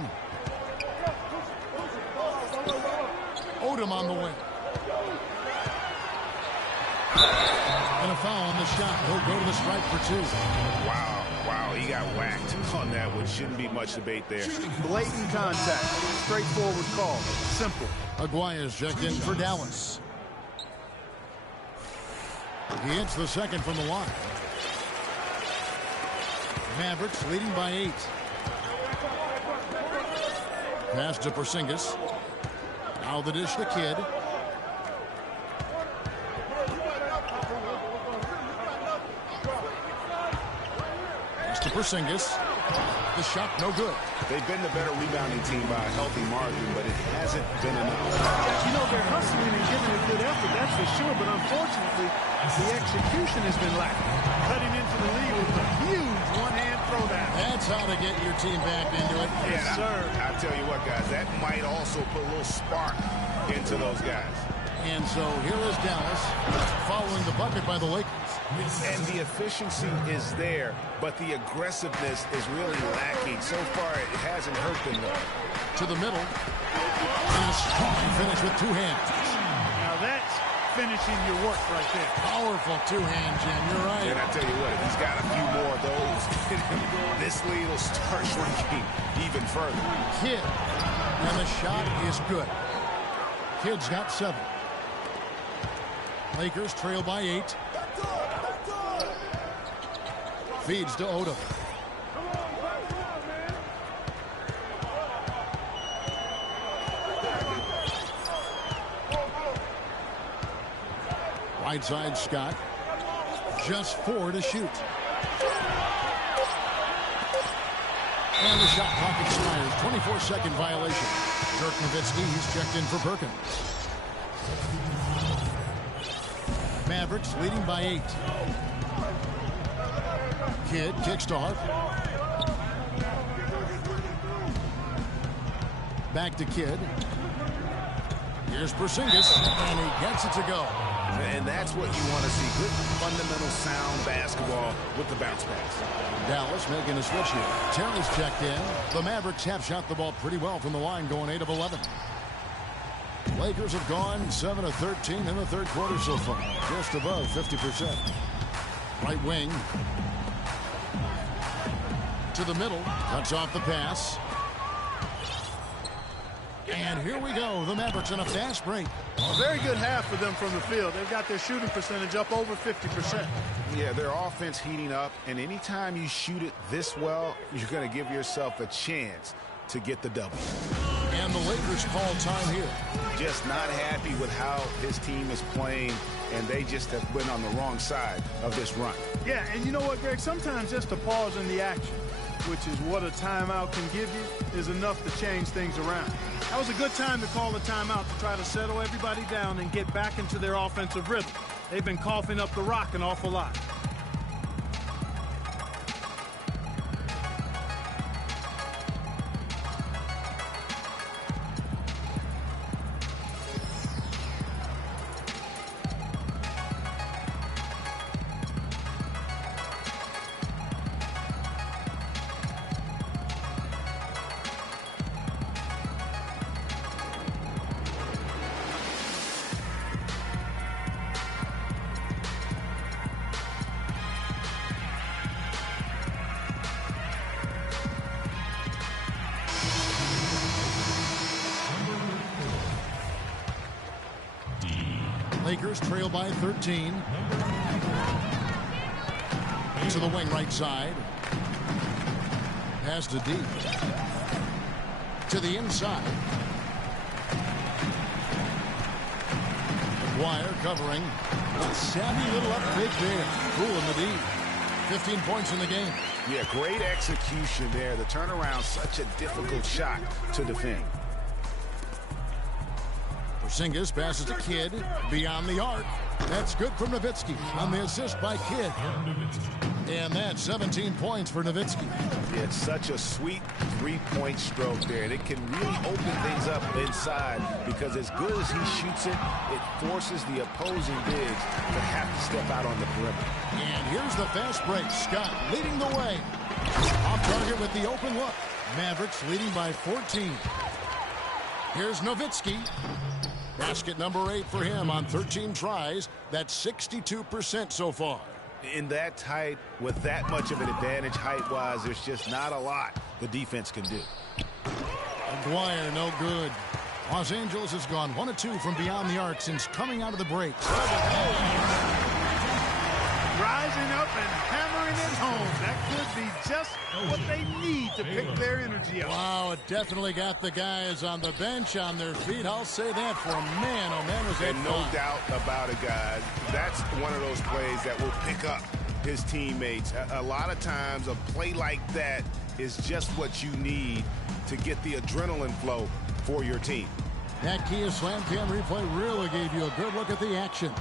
Odom on the wing. And a foul on the shot. He'll go to the stripe for 2. Wow. Wow, he got whacked on that one. Shouldn't be much debate there. Blatant contact. Straightforward call. Simple. Aguaya's checked in for Dallas. He hits the second from the line. Mavericks leading by 8. Pass to Porzingis. Now the dish to Kidd. Pass to Porzingis. The shot no good. They've been the better rebounding team by a healthy margin, but it hasn't been enough. You know, they're hustling and giving a good effort, that's for sure, but unfortunately, the execution has been lacking. Cutting into the lead with a huge one-hand throwdown. That's how to get your team back into it. Yes, sir. I tell you what, guys, that might also put a little spark into those guys. And so here is Dallas following the bucket by the Lakers. And the efficiency is there, but the aggressiveness is really lacking. So far, it hasn't hurt them, though. To the middle. And a strong finish with 2 hands. Now that's finishing your work right there. Powerful 2-hand, Jim. You're right. And I tell you what, if he's got a few more of those, this lead will start shrinking even further. Kidd. And the shot is good. Kidd's got 7. Lakers trail by 8. Feeds to Odom. Right side Scott. Just 4 to shoot. And the shot clock expires. 24-second violation. Dirk Nowitzki, he's checked in for Perkins. Mavericks leading by 8. Kidd kicks to Harper. Back to Kidd. Here's Porzingis, and he gets it to go. And that's what you want to see. Good, fundamental, sound basketball with the bounce pass. Dallas making a switch here. Terry's checked in. The Mavericks have shot the ball pretty well from the line, going 8 of 11. Lakers have gone 7 of 13 in the third quarter so far. Just above 50%. Right wing. To the middle. Cuts off the pass. And here we go. The Mavericks in a fast break. A very good half for them from the field. They've got their shooting percentage up over 50%. Yeah, their offense heating up. And anytime you shoot it this well, you're going to give yourself a chance to get the double. And the Lakers call time here. Just not happy with how his team is playing, and they just have been on the wrong side of this run. Yeah, and you know what, Greg? Sometimes just a pause in the action, which is what a timeout can give you, is enough to change things around. That was a good time to call a timeout to try to settle everybody down and get back into their offensive rhythm. They've been coughing up the rock an awful lot. Lakers trail by 13. To the wing right side. Pass to D. To the inside. McGuire covering. A savvy little up fake there. Cool in the D. 15 points in the game. Yeah, great execution there. The turnaround, such a difficult shot to defend. Porzingis passes to Kidd beyond the arc. That's good from Nowitzki on the assist by Kidd. And that's 17 points for Nowitzki. Yeah, it's such a sweet three-point stroke there. And it can really open things up inside because as good as he shoots it, it forces the opposing bigs to have to step out on the perimeter. And here's the fast break. Scott leading the way. Off target with the open look. Mavericks leading by 14. Here's Nowitzki. Basket number 8 for him on 13 tries. That's 62% so far. In that tight, with that much of an advantage height-wise, there's just not a lot the defense can do. McGuire, no good. Los Angeles has gone 1 of 2 from beyond the arc since coming out of the break. Rising up and hammering it home. That could be just what they need to pick their energy up. Wow, it definitely got the guys on the bench on their feet. I'll say that for a man. Oh, man, was that And no doubt about it, guys. That's one of those plays that will pick up his teammates. A lot of times, a play like that is just what you need to get the adrenaline flow for your team. That Kia Slam Cam replay really gave you a good look at the action.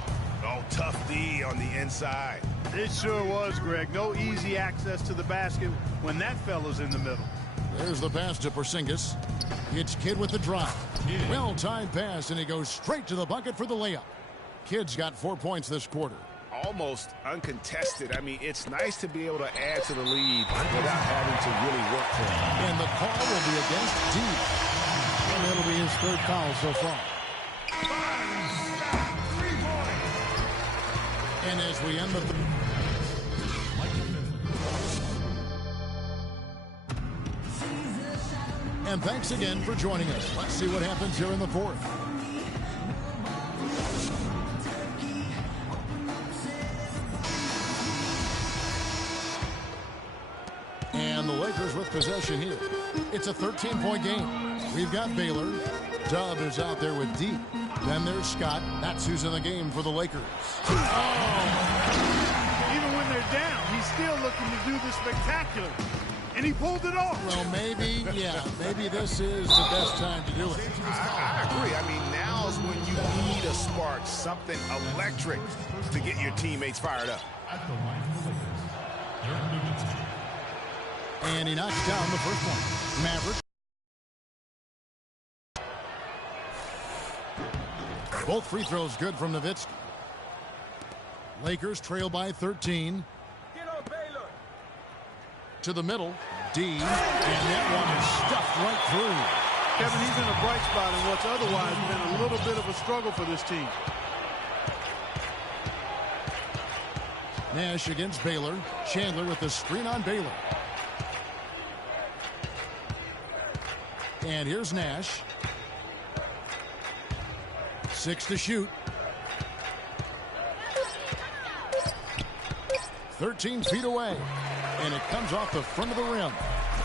Oh, tough D on the inside. It sure was, Greg. No easy access to the basket when that fella's in the middle. There's the pass to Porzingis. It's Kidd with the drive. Well-timed pass, and he goes straight to the bucket for the layup. Kidd's got 4 points this quarter. Almost uncontested. I mean, it's nice to be able to add to the lead without having to really work for it. And the call will be against D. And it'll be his 3rd foul so far. And as we end the... And thanks again for joining us. Let's see what happens here in the 4th. And the Lakers with possession here. It's a 13-point game. We've got Baylor. Dub is out there with D. Then there's Scott. That's who's in the game for the Lakers. Oh! Even when they're down, he's still looking to do the spectacular. And he pulled it off. Well, maybe this is the best time to do it. I agree. I mean, now's when you need a spark, something electric to get your teammates fired up. And he knocks down the first one. Mavericks. Both free throws good from Nowitzki. Lakers trail by 13. To the middle. D. And that one is stuffed right through. Kevin, he's in a bright spot in what's otherwise been a little bit of a struggle for this team. Nash against Baylor. Chandler with the screen on Baylor. And here's Nash. 6 to shoot. 13 feet away. And it comes off the front of the rim.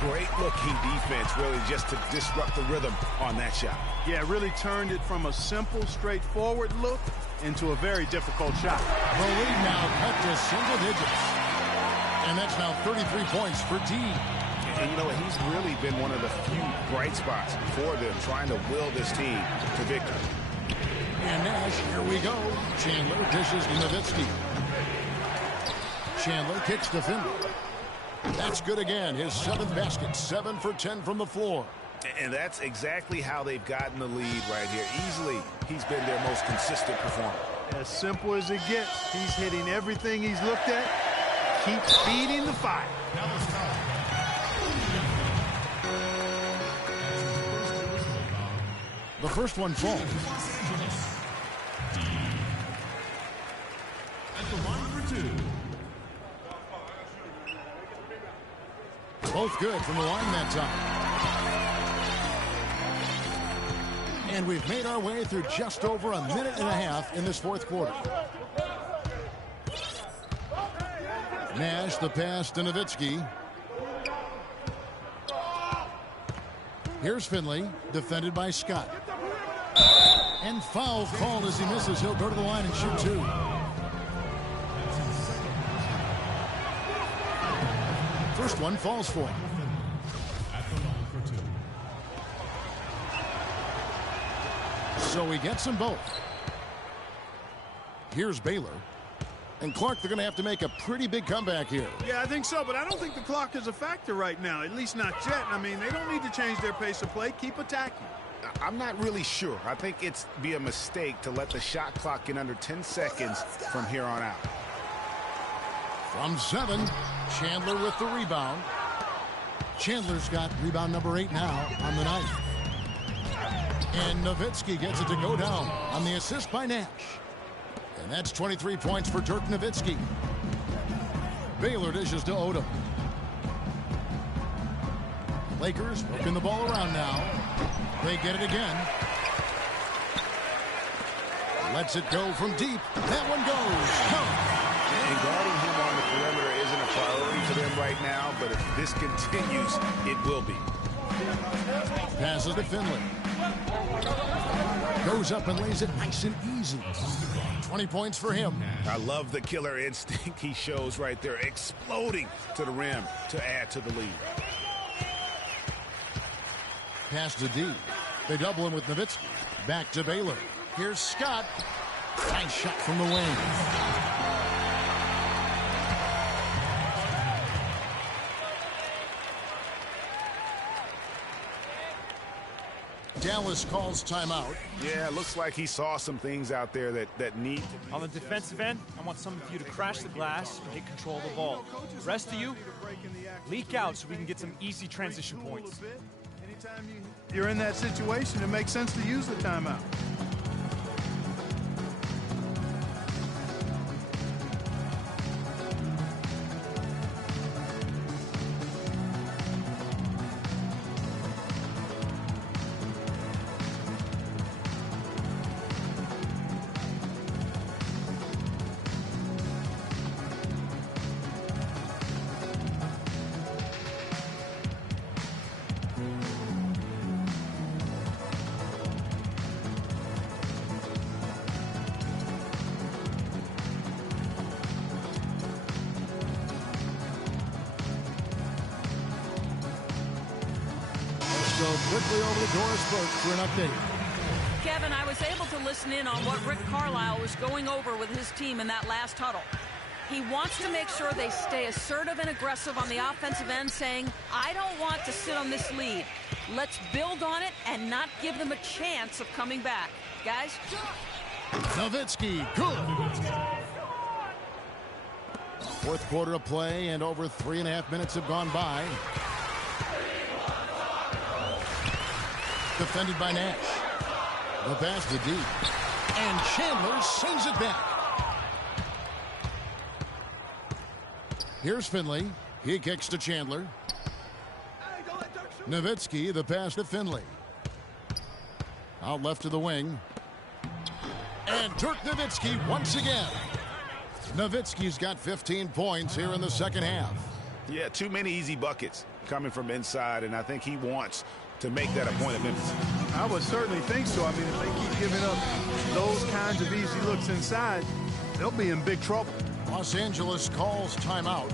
Great looking defense, really, just to disrupt the rhythm on that shot. Yeah, really turned it from a simple, straightforward look into a very difficult shot. The lead now cut to single digits. And that's now 33 points for D. And you know what? He's really been one of the few bright spots for them, trying to will this team to victory. And Nash, here we go. Chandler dishes to Nowitzki. Chandler kicks to Finley. That's good again. His 7th basket. 7 for 10 from the floor. And that's exactly how they've gotten the lead right here. Easily, he's been their most consistent performer. As simple as it gets. He's hitting everything he's looked at. Keeps feeding the fire. The first one falls. At the line for 2. Both good from the line that time. And we've made our way through just over a minute and a half in this 4th quarter. Nash, the pass to Nowitzki. Here's Finley, defended by Scott. And foul called as he misses. He'll go to the line and shoot 2. First one falls for him. So he gets them both. Here's Baylor. And Clark, they're going to have to make a pretty big comeback here. Yeah, I think so, but I don't think the clock is a factor right now, at least not yet. I mean, they don't need to change their pace of play. Keep attacking. I'm not really sure. I think it's be a mistake to let the shot clock get under 10 seconds from here on out. From 7, Chandler with the rebound. Chandler's got rebound number 8 now on the night. And Nowitzki gets it to go down on the assist by Nash. And that's 23 points for Dirk Nowitzki. Baylor dishes to Odom. Lakers working the ball around now. They get it again. Lets it go from deep. That one goes. And guarding him on the perimeter isn't a priority for them right now, but if this continues, it will be. Passes to Finley. Goes up and lays it nice and easy. 20 points for him. I love the killer instinct he shows right there, exploding to the rim to add to the lead. Pass to D. They double him with Nowitzki. Back to Baylor. Here's Scott. Nice shot from the wing. Dallas calls timeout. Yeah, looks like he saw some things out there that need to be. On the defensive end, I want some of you to crash the glass and get control of the ball. The rest of you, leak out so we can get some easy transition points. Anytime you're in that situation, it makes sense to use the timeout. Go quickly over to Doris Burke for an update. Kevin, I was able to listen in on what Rick Carlisle was going over with his team in that last huddle. He wants to make sure they stay assertive and aggressive on the offensive end, saying, I don't want to sit on this lead. Let's build on it and not give them a chance of coming back. Guys? Nowitzki, good. Fourth quarter of play, and over 3.5 minutes have gone by. Defended by Nash. The pass to D. And Chandler sends it back. Here's Finley. He kicks to Chandler. Nowitzki, the pass to Finley. Out left to the wing. And Dirk Nowitzki once again. Nowitzki's got 15 points here in the second half. Yeah, too many easy buckets coming from inside, and I think he wants to make that a point of emphasis. I would certainly think so. I mean, if they keep giving up those kinds of easy looks inside, they'll be in big trouble. Los Angeles calls timeout.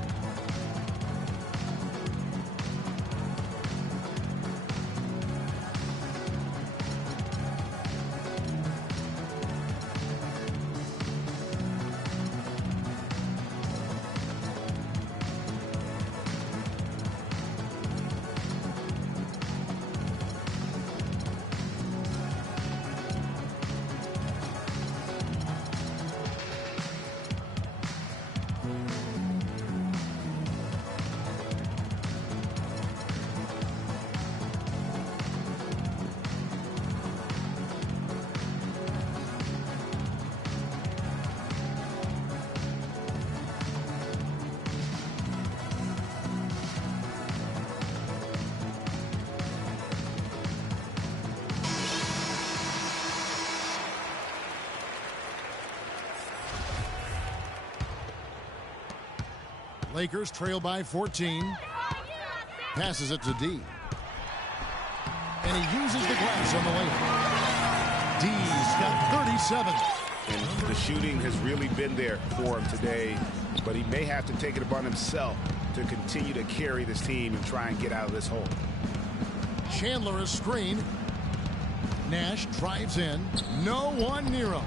Lakers trail by 14. Passes it to D. And he uses the glass on the layup. D's got 37. And the shooting has really been there for him today, but he may have to take it upon himself to continue to carry this team and try and get out of this hole. Chandler is screened. Nash drives in. No one near him.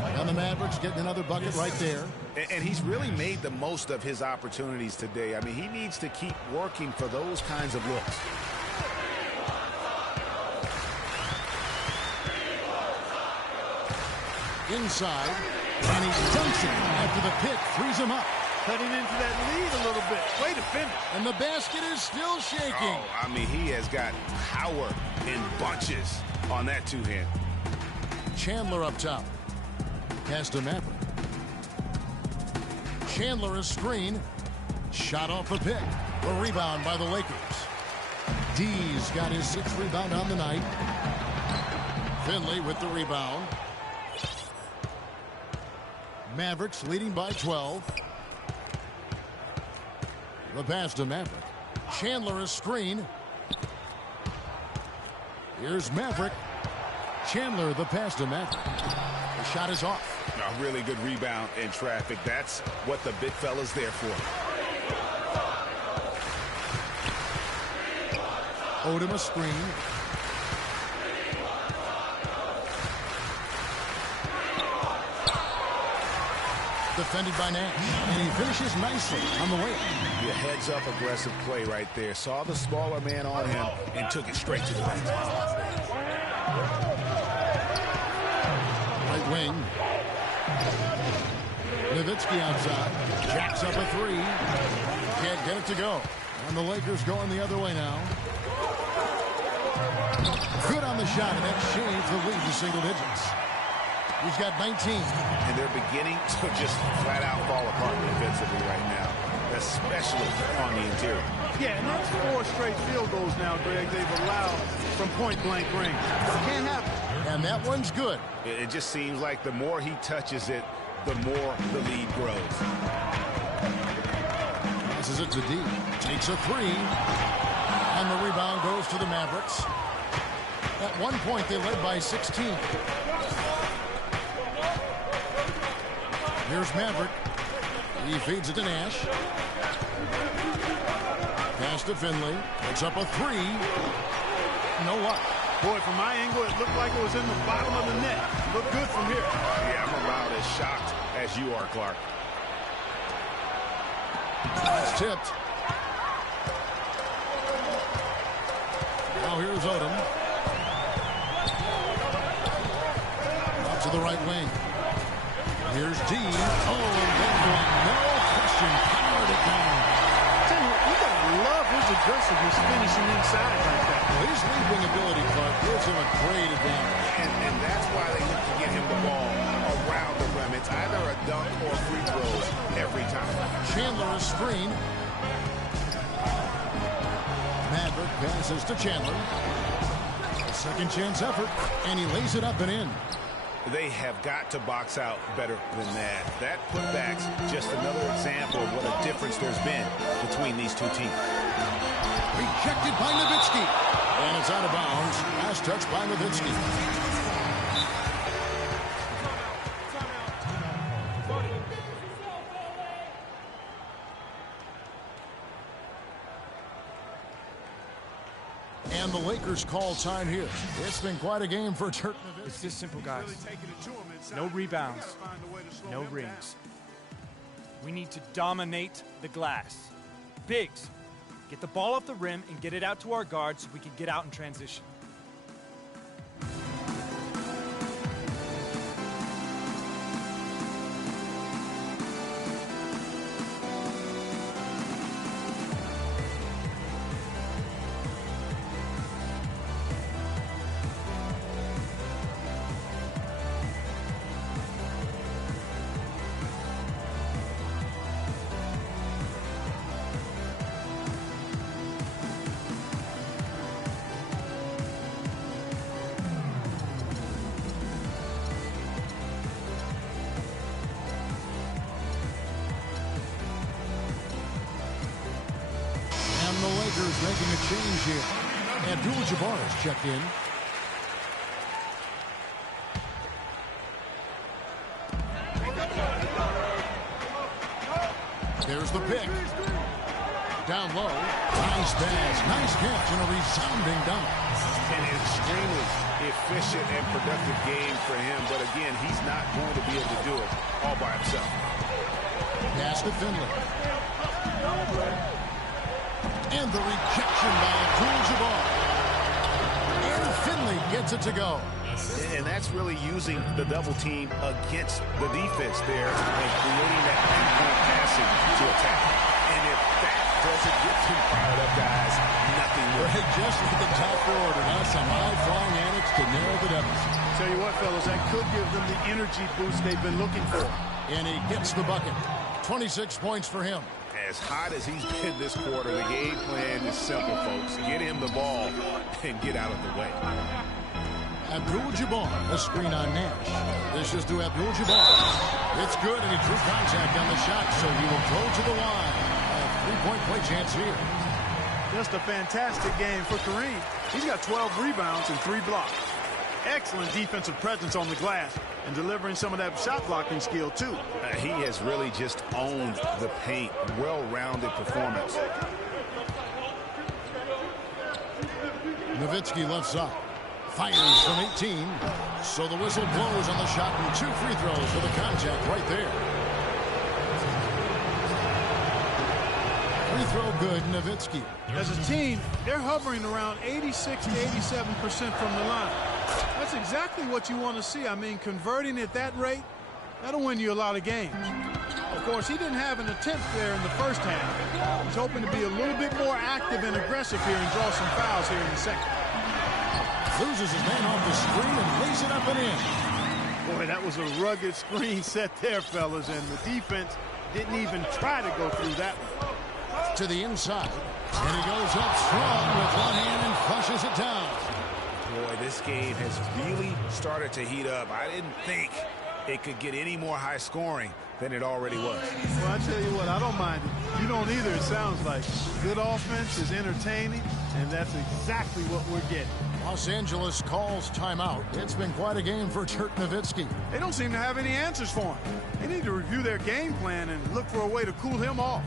And the Mavericks getting another bucket right there. And he's really made the most of his opportunities today. I mean, he needs to keep working for those kinds of looks. Inside, and he dunks it after the pick frees him up. Cutting into that lead a little bit. Way to finish. And the basket is still shaking. Oh, I mean, he has got power in bunches on that two-hand. Chandler up top. Pass to Maverick. Chandler is screened. Shot off the pick. The rebound by the Lakers. D's got his 6th rebound on the night. Finley with the rebound. Mavericks leading by 12. The pass to Maverick. Chandler a screen. Here's Maverick. Chandler the pass to Maverick. The shot is off. A really good rebound in traffic. That's what the big fella's there for. Odom a screen. Defended by Nash. And he finishes nicely on the way. The heads-up aggressive play right there. Saw the smaller man on him and took it straight to the rim. Right wing. Nowitzki outside. Jacks up a 3. Can't get it to go. And the Lakers going the other way now. Good on the shot, and that changed the lead to single digits. He's got 19. And they're beginning to just flat out fall apart defensively right now, especially on the interior. Yeah, and that's 4 straight field goals now, Greg, they've allowed from point-blank range. Can't happen. And that one's good. It just seems like the more he touches it, the more the lead grows. Passes it to D. Takes a 3. And the rebound goes to the Mavericks. At one point, they led by 16. Here's Maverick. He feeds it to Nash. Pass to Finley. It's up a 3. No luck. Boy, from my angle, it looked like it was in the bottom of the net. Looked good from here. Yeah, I'm about as shocked as you are, Clark. It's tipped. Now here's Odom. Up to the right wing. Here's D. Oh, and then no question, powered it down. Tell you what, you gotta love his aggressiveness finishing inside like that. Well, his leaping ability, Clark, gives him a great advantage. And that's why they look to get him the ball around the rim. It's either a dunk or free throws every time. Chandler a screen. Maverick passes to Chandler. A second chance effort, and he lays it up and in. They have got to box out better than that. That putback's just another example of what a difference there's been between these two teams. Rejected by Nowitzki. And it's out of bounds. Last touch by Nowitzki. And the Lakers call time here. It's been quite a game for Dirk Nowitzki. It's just simple, guys. No rebounds, no rings. We need to dominate the glass. Bigs, get the ball off the rim and get it out to our guards so we can get out in transition. Making a change here. Abdul-Jabbar has checked in. There's the pick. Down low. Nice pass. Nice catch and a resounding dunk. An extremely efficient and productive game for him. But again, he's not going to be able to do it all by himself. Pass to Finley. And the rejection by Abdul-Jabbar. And Finley gets it to go. And that's really using the double team against the defense there and creating that three-point passing to attack. And if that doesn't get him fired up, guys, nothing will. Right, just like the top order. Now some high-flying antics to narrow the deficit. Tell you what, fellas, that could give them the energy boost they've been looking for. And he gets the bucket. 26 points for him. as hot as he's been this quarter, the game plan is simple, folks. Get him the ball and get out of the way. Abdul-Jabbar, a screen on Nash. This is to Abdul-Jabbar. It's good, and he drew contact on the shot, so he will go to the line. A three-point play chance here. Just a fantastic game for Kareem. He's got 12 rebounds and 3 blocks. Excellent defensive presence on the glass and delivering some of that shot blocking skill, too. He has really just owned the paint. Well-rounded performance. Nowitzki left side. Fires from 18. So the whistle blows on the shot, and 2 free throws for the contact right there. Free throw good, Nowitzki. As a team, they're hovering around 86 to 87% from the line. That's exactly what you want to see. I mean, converting at that rate, that'll win you a lot of games. Of course, he didn't have an attempt there in the first half. He's hoping to be a little bit more active and aggressive here and draw some fouls here in the second. Loses his man off the screen and lays it up and in. Boy, that was a rugged screen set there, fellas, and the defense didn't even try to go through that one. To the inside, and he goes up strong with one hand and flushes it down. Boy, this game has really started to heat up. I didn't think it could get any more high scoring than it already was. Well, I tell you what, I don't mind it. You don't either, it sounds like. Good offense is entertaining, and that's exactly what we're getting. Los Angeles calls timeout. It's been quite a game for Dirk Nowitzki. They don't seem to have any answers for him. They need to review their game plan and look for a way to cool him off.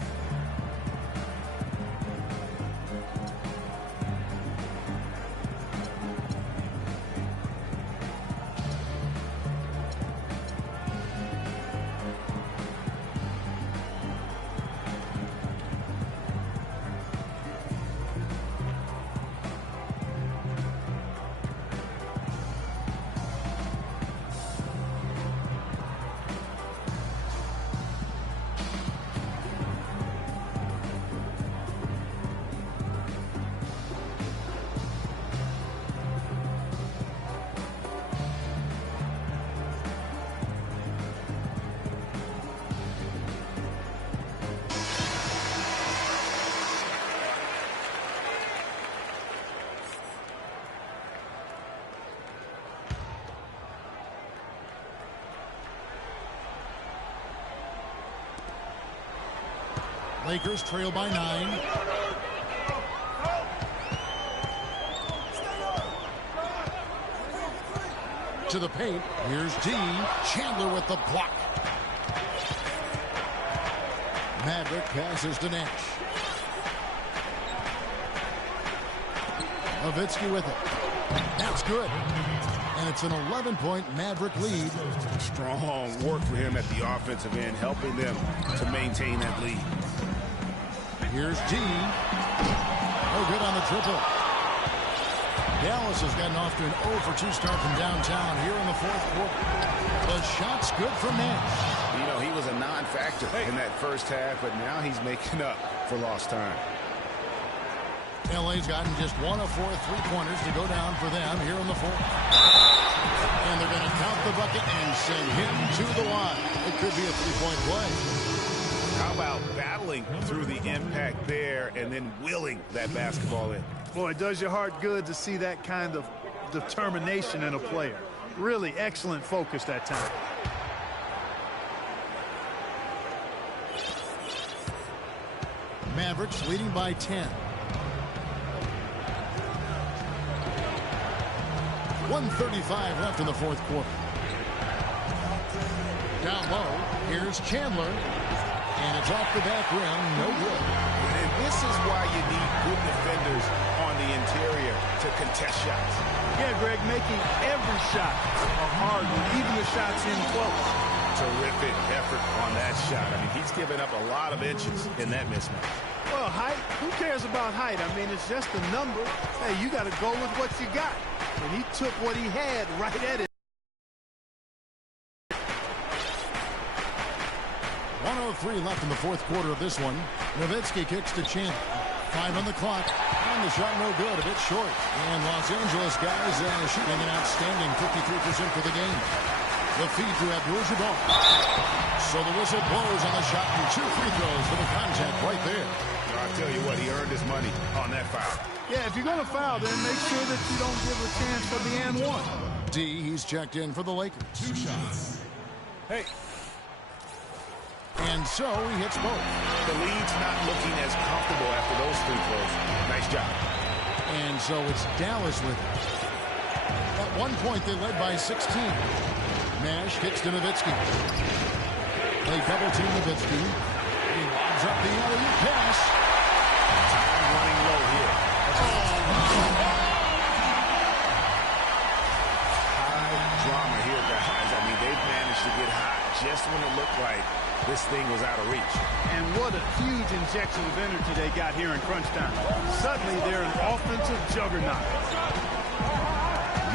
Lakers trail by 9. To the paint. Here's D. Chandler with the block. Maverick passes to Nash. Nowitzki with it. That's good. And it's an 11-point Maverick lead. Strong work for him at the offensive end, helping them to maintain that lead. Here's D. No good on the triple. Dallas has gotten off to an 0 for 2 start from downtown here in the fourth quarter. The shot's good from Nash. You know, he was a non-factor in that first half, but now he's making up for lost time. LA's gotten just 1 of 4 3-pointers to go down for them here in the fourth. And they're going to count the bucket and send him to the line. It could be a 3-point play. How about battling through the impact there and then willing that basketball in? Boy, it does your heart good to see that kind of determination in a player. Really excellent focus that time. Mavericks leading by 10. 1:35 left in the fourth quarter. Down low, here's Chandler. And it's off the back rim, no good. And this is why you need good defenders on the interior to contest shots. Yeah, Greg, making every shot a hard one, even the shots in close. Terrific effort on that shot. I mean, he's given up a lot of inches in that mismatch. Well, height, who cares about height? I mean, it's just a number. Hey, you got to go with what you got. And he took what he had right at it. 1:03 left in the fourth quarter of this one. Nowitzki kicks to Chandler. 5 on the clock. And the shot no good, a bit short. And Los Angeles guys shooting an outstanding 53% for the game. The feed to Abdul-Jabbar. So the whistle blows on the shot and 2 free throws for the contact right there. I'll tell you what, he earned his money on that foul. Yeah, if you're going to foul, then make sure that you don't give a chance for the and one. D, he's checked in for the Lakers. 2 shots. Hey. And so he hits both. The lead's not looking as comfortable after those free throws. Nice job. And so it's Dallas with it. At one point, they led by 16. Nash kicks to Nowitzki. They double-team Nowitzki. He lobs up the alley-oop pass. Time running low here. High drama here, guys. I mean, they've managed to get hot just when it looked like this thing was out of reach. And what a huge injection of energy they got here in crunch time. Suddenly, they're an offensive juggernaut.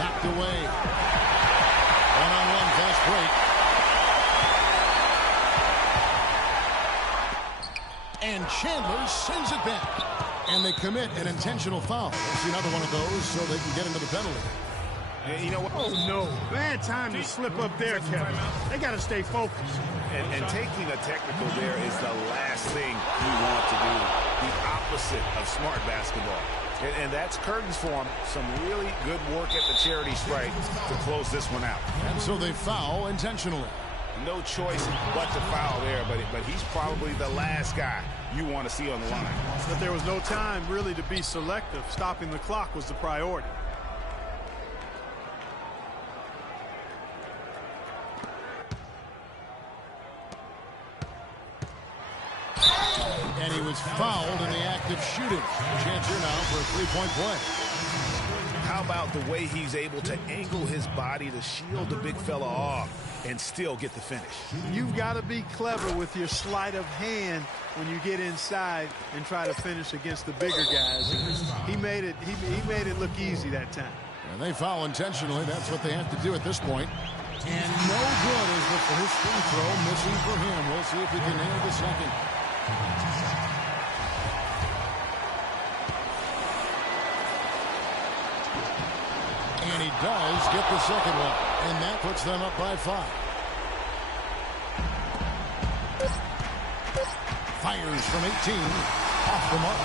Knocked away. One-on-one fast break. And Chandler sends it back. And they commit an intentional foul. We'll see another one of those so they can get into the penalty. And you know what? Oh, no. Bad time to slip up there, Kevin. They got to stay focused. And taking a technical there is the last thing you want to do. The opposite of smart basketball. And that's curtains for him. Some really good work at the charity stripe to close this one out. And so they foul intentionally. No choice but to foul there, but he's probably the last guy you want to see on the line. But there was no time really to be selective. Stopping the clock was the priority. And he was fouled in the act of shooting. Chance here now for a three-point play. How about the way he's able to angle his body to shield the big fella off and still get the finish? You've got to be clever with your sleight of hand when you get inside and try to finish against the bigger guys. He made it look easy that time. And they foul intentionally. That's what they have to do at this point. And no good is for his free throw. Missing for him. We'll see if he can nail the second. And he does get the second one. And that puts them up by 5. Fires from 18. Off the mark.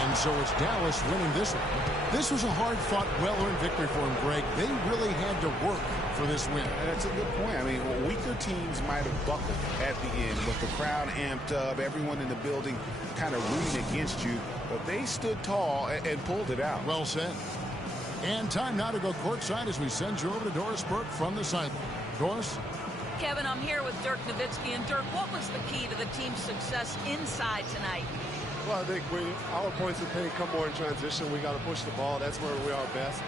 And so it's Dallas winning this one. This was a hard-fought, well-earned victory for him, Greg. They really had to work for this win. That's a good point. I mean, weaker teams might have buckled at the end, but the crowd amped up, everyone in the building kind of rooting against you. But they stood tall and pulled it out. Well said. And time now to go courtside as we send you over to Doris Burke from the sideline. Doris? Kevin, I'm here with Dirk Nowitzki. And Dirk, what was the key to the team's success inside tonight? Well, I think our points of pain come more in transition. We got to push the ball. That's where we are best.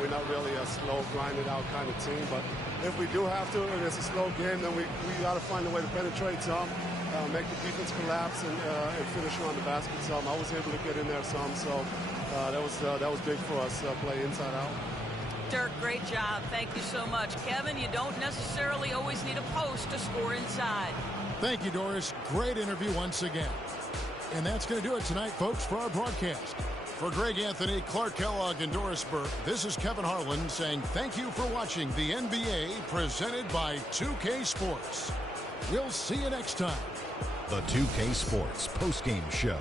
We're not really a slow, grinded out kind of team. But if we do have to, and it's a slow game, then we got to find a way to penetrate some, make the defense collapse, and finish around the basket some. I was able to get in there some, so that was big for us, play inside out. Dirk, great job. Thank you so much. Kevin, you don't necessarily always need a post to score inside. Thank you, Doris. Great interview once again. And that's going to do it tonight, folks, for our broadcast. For Greg Anthony, Clark Kellogg, and Doris Burke, this is Kevin Harlan saying thank you for watching the NBA presented by 2K Sports. We'll see you next time. The 2K Sports postgame show.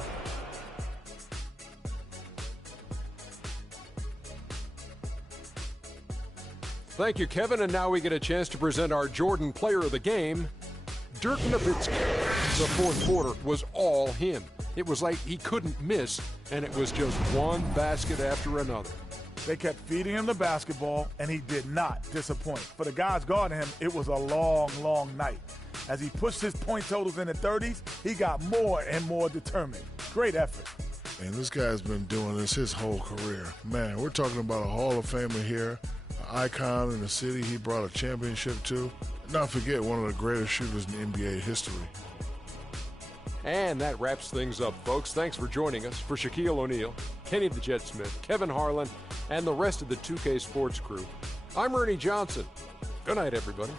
Thank you, Kevin. And now we get a chance to present our Jordan Player of the Game, Dirk Nowitzki. The fourth quarter was all him. It was like he couldn't miss, and it was just one basket after another. They kept feeding him the basketball, and he did not disappoint. For the guys guarding him, it was a long, long night. As he pushed his point totals in the 30s, he got more and more determined. Great effort. And this guy's been doing this his whole career. Man, we're talking about a Hall of Famer here, an icon in the city he brought a championship to. Not forget, one of the greatest shooters in NBA history. And that wraps things up, folks. Thanks for joining us. For Shaquille O'Neal, Kenny the Jet Smith, Kevin Harlan, and the rest of the 2K Sports crew, I'm Ernie Johnson. Good night, everybody.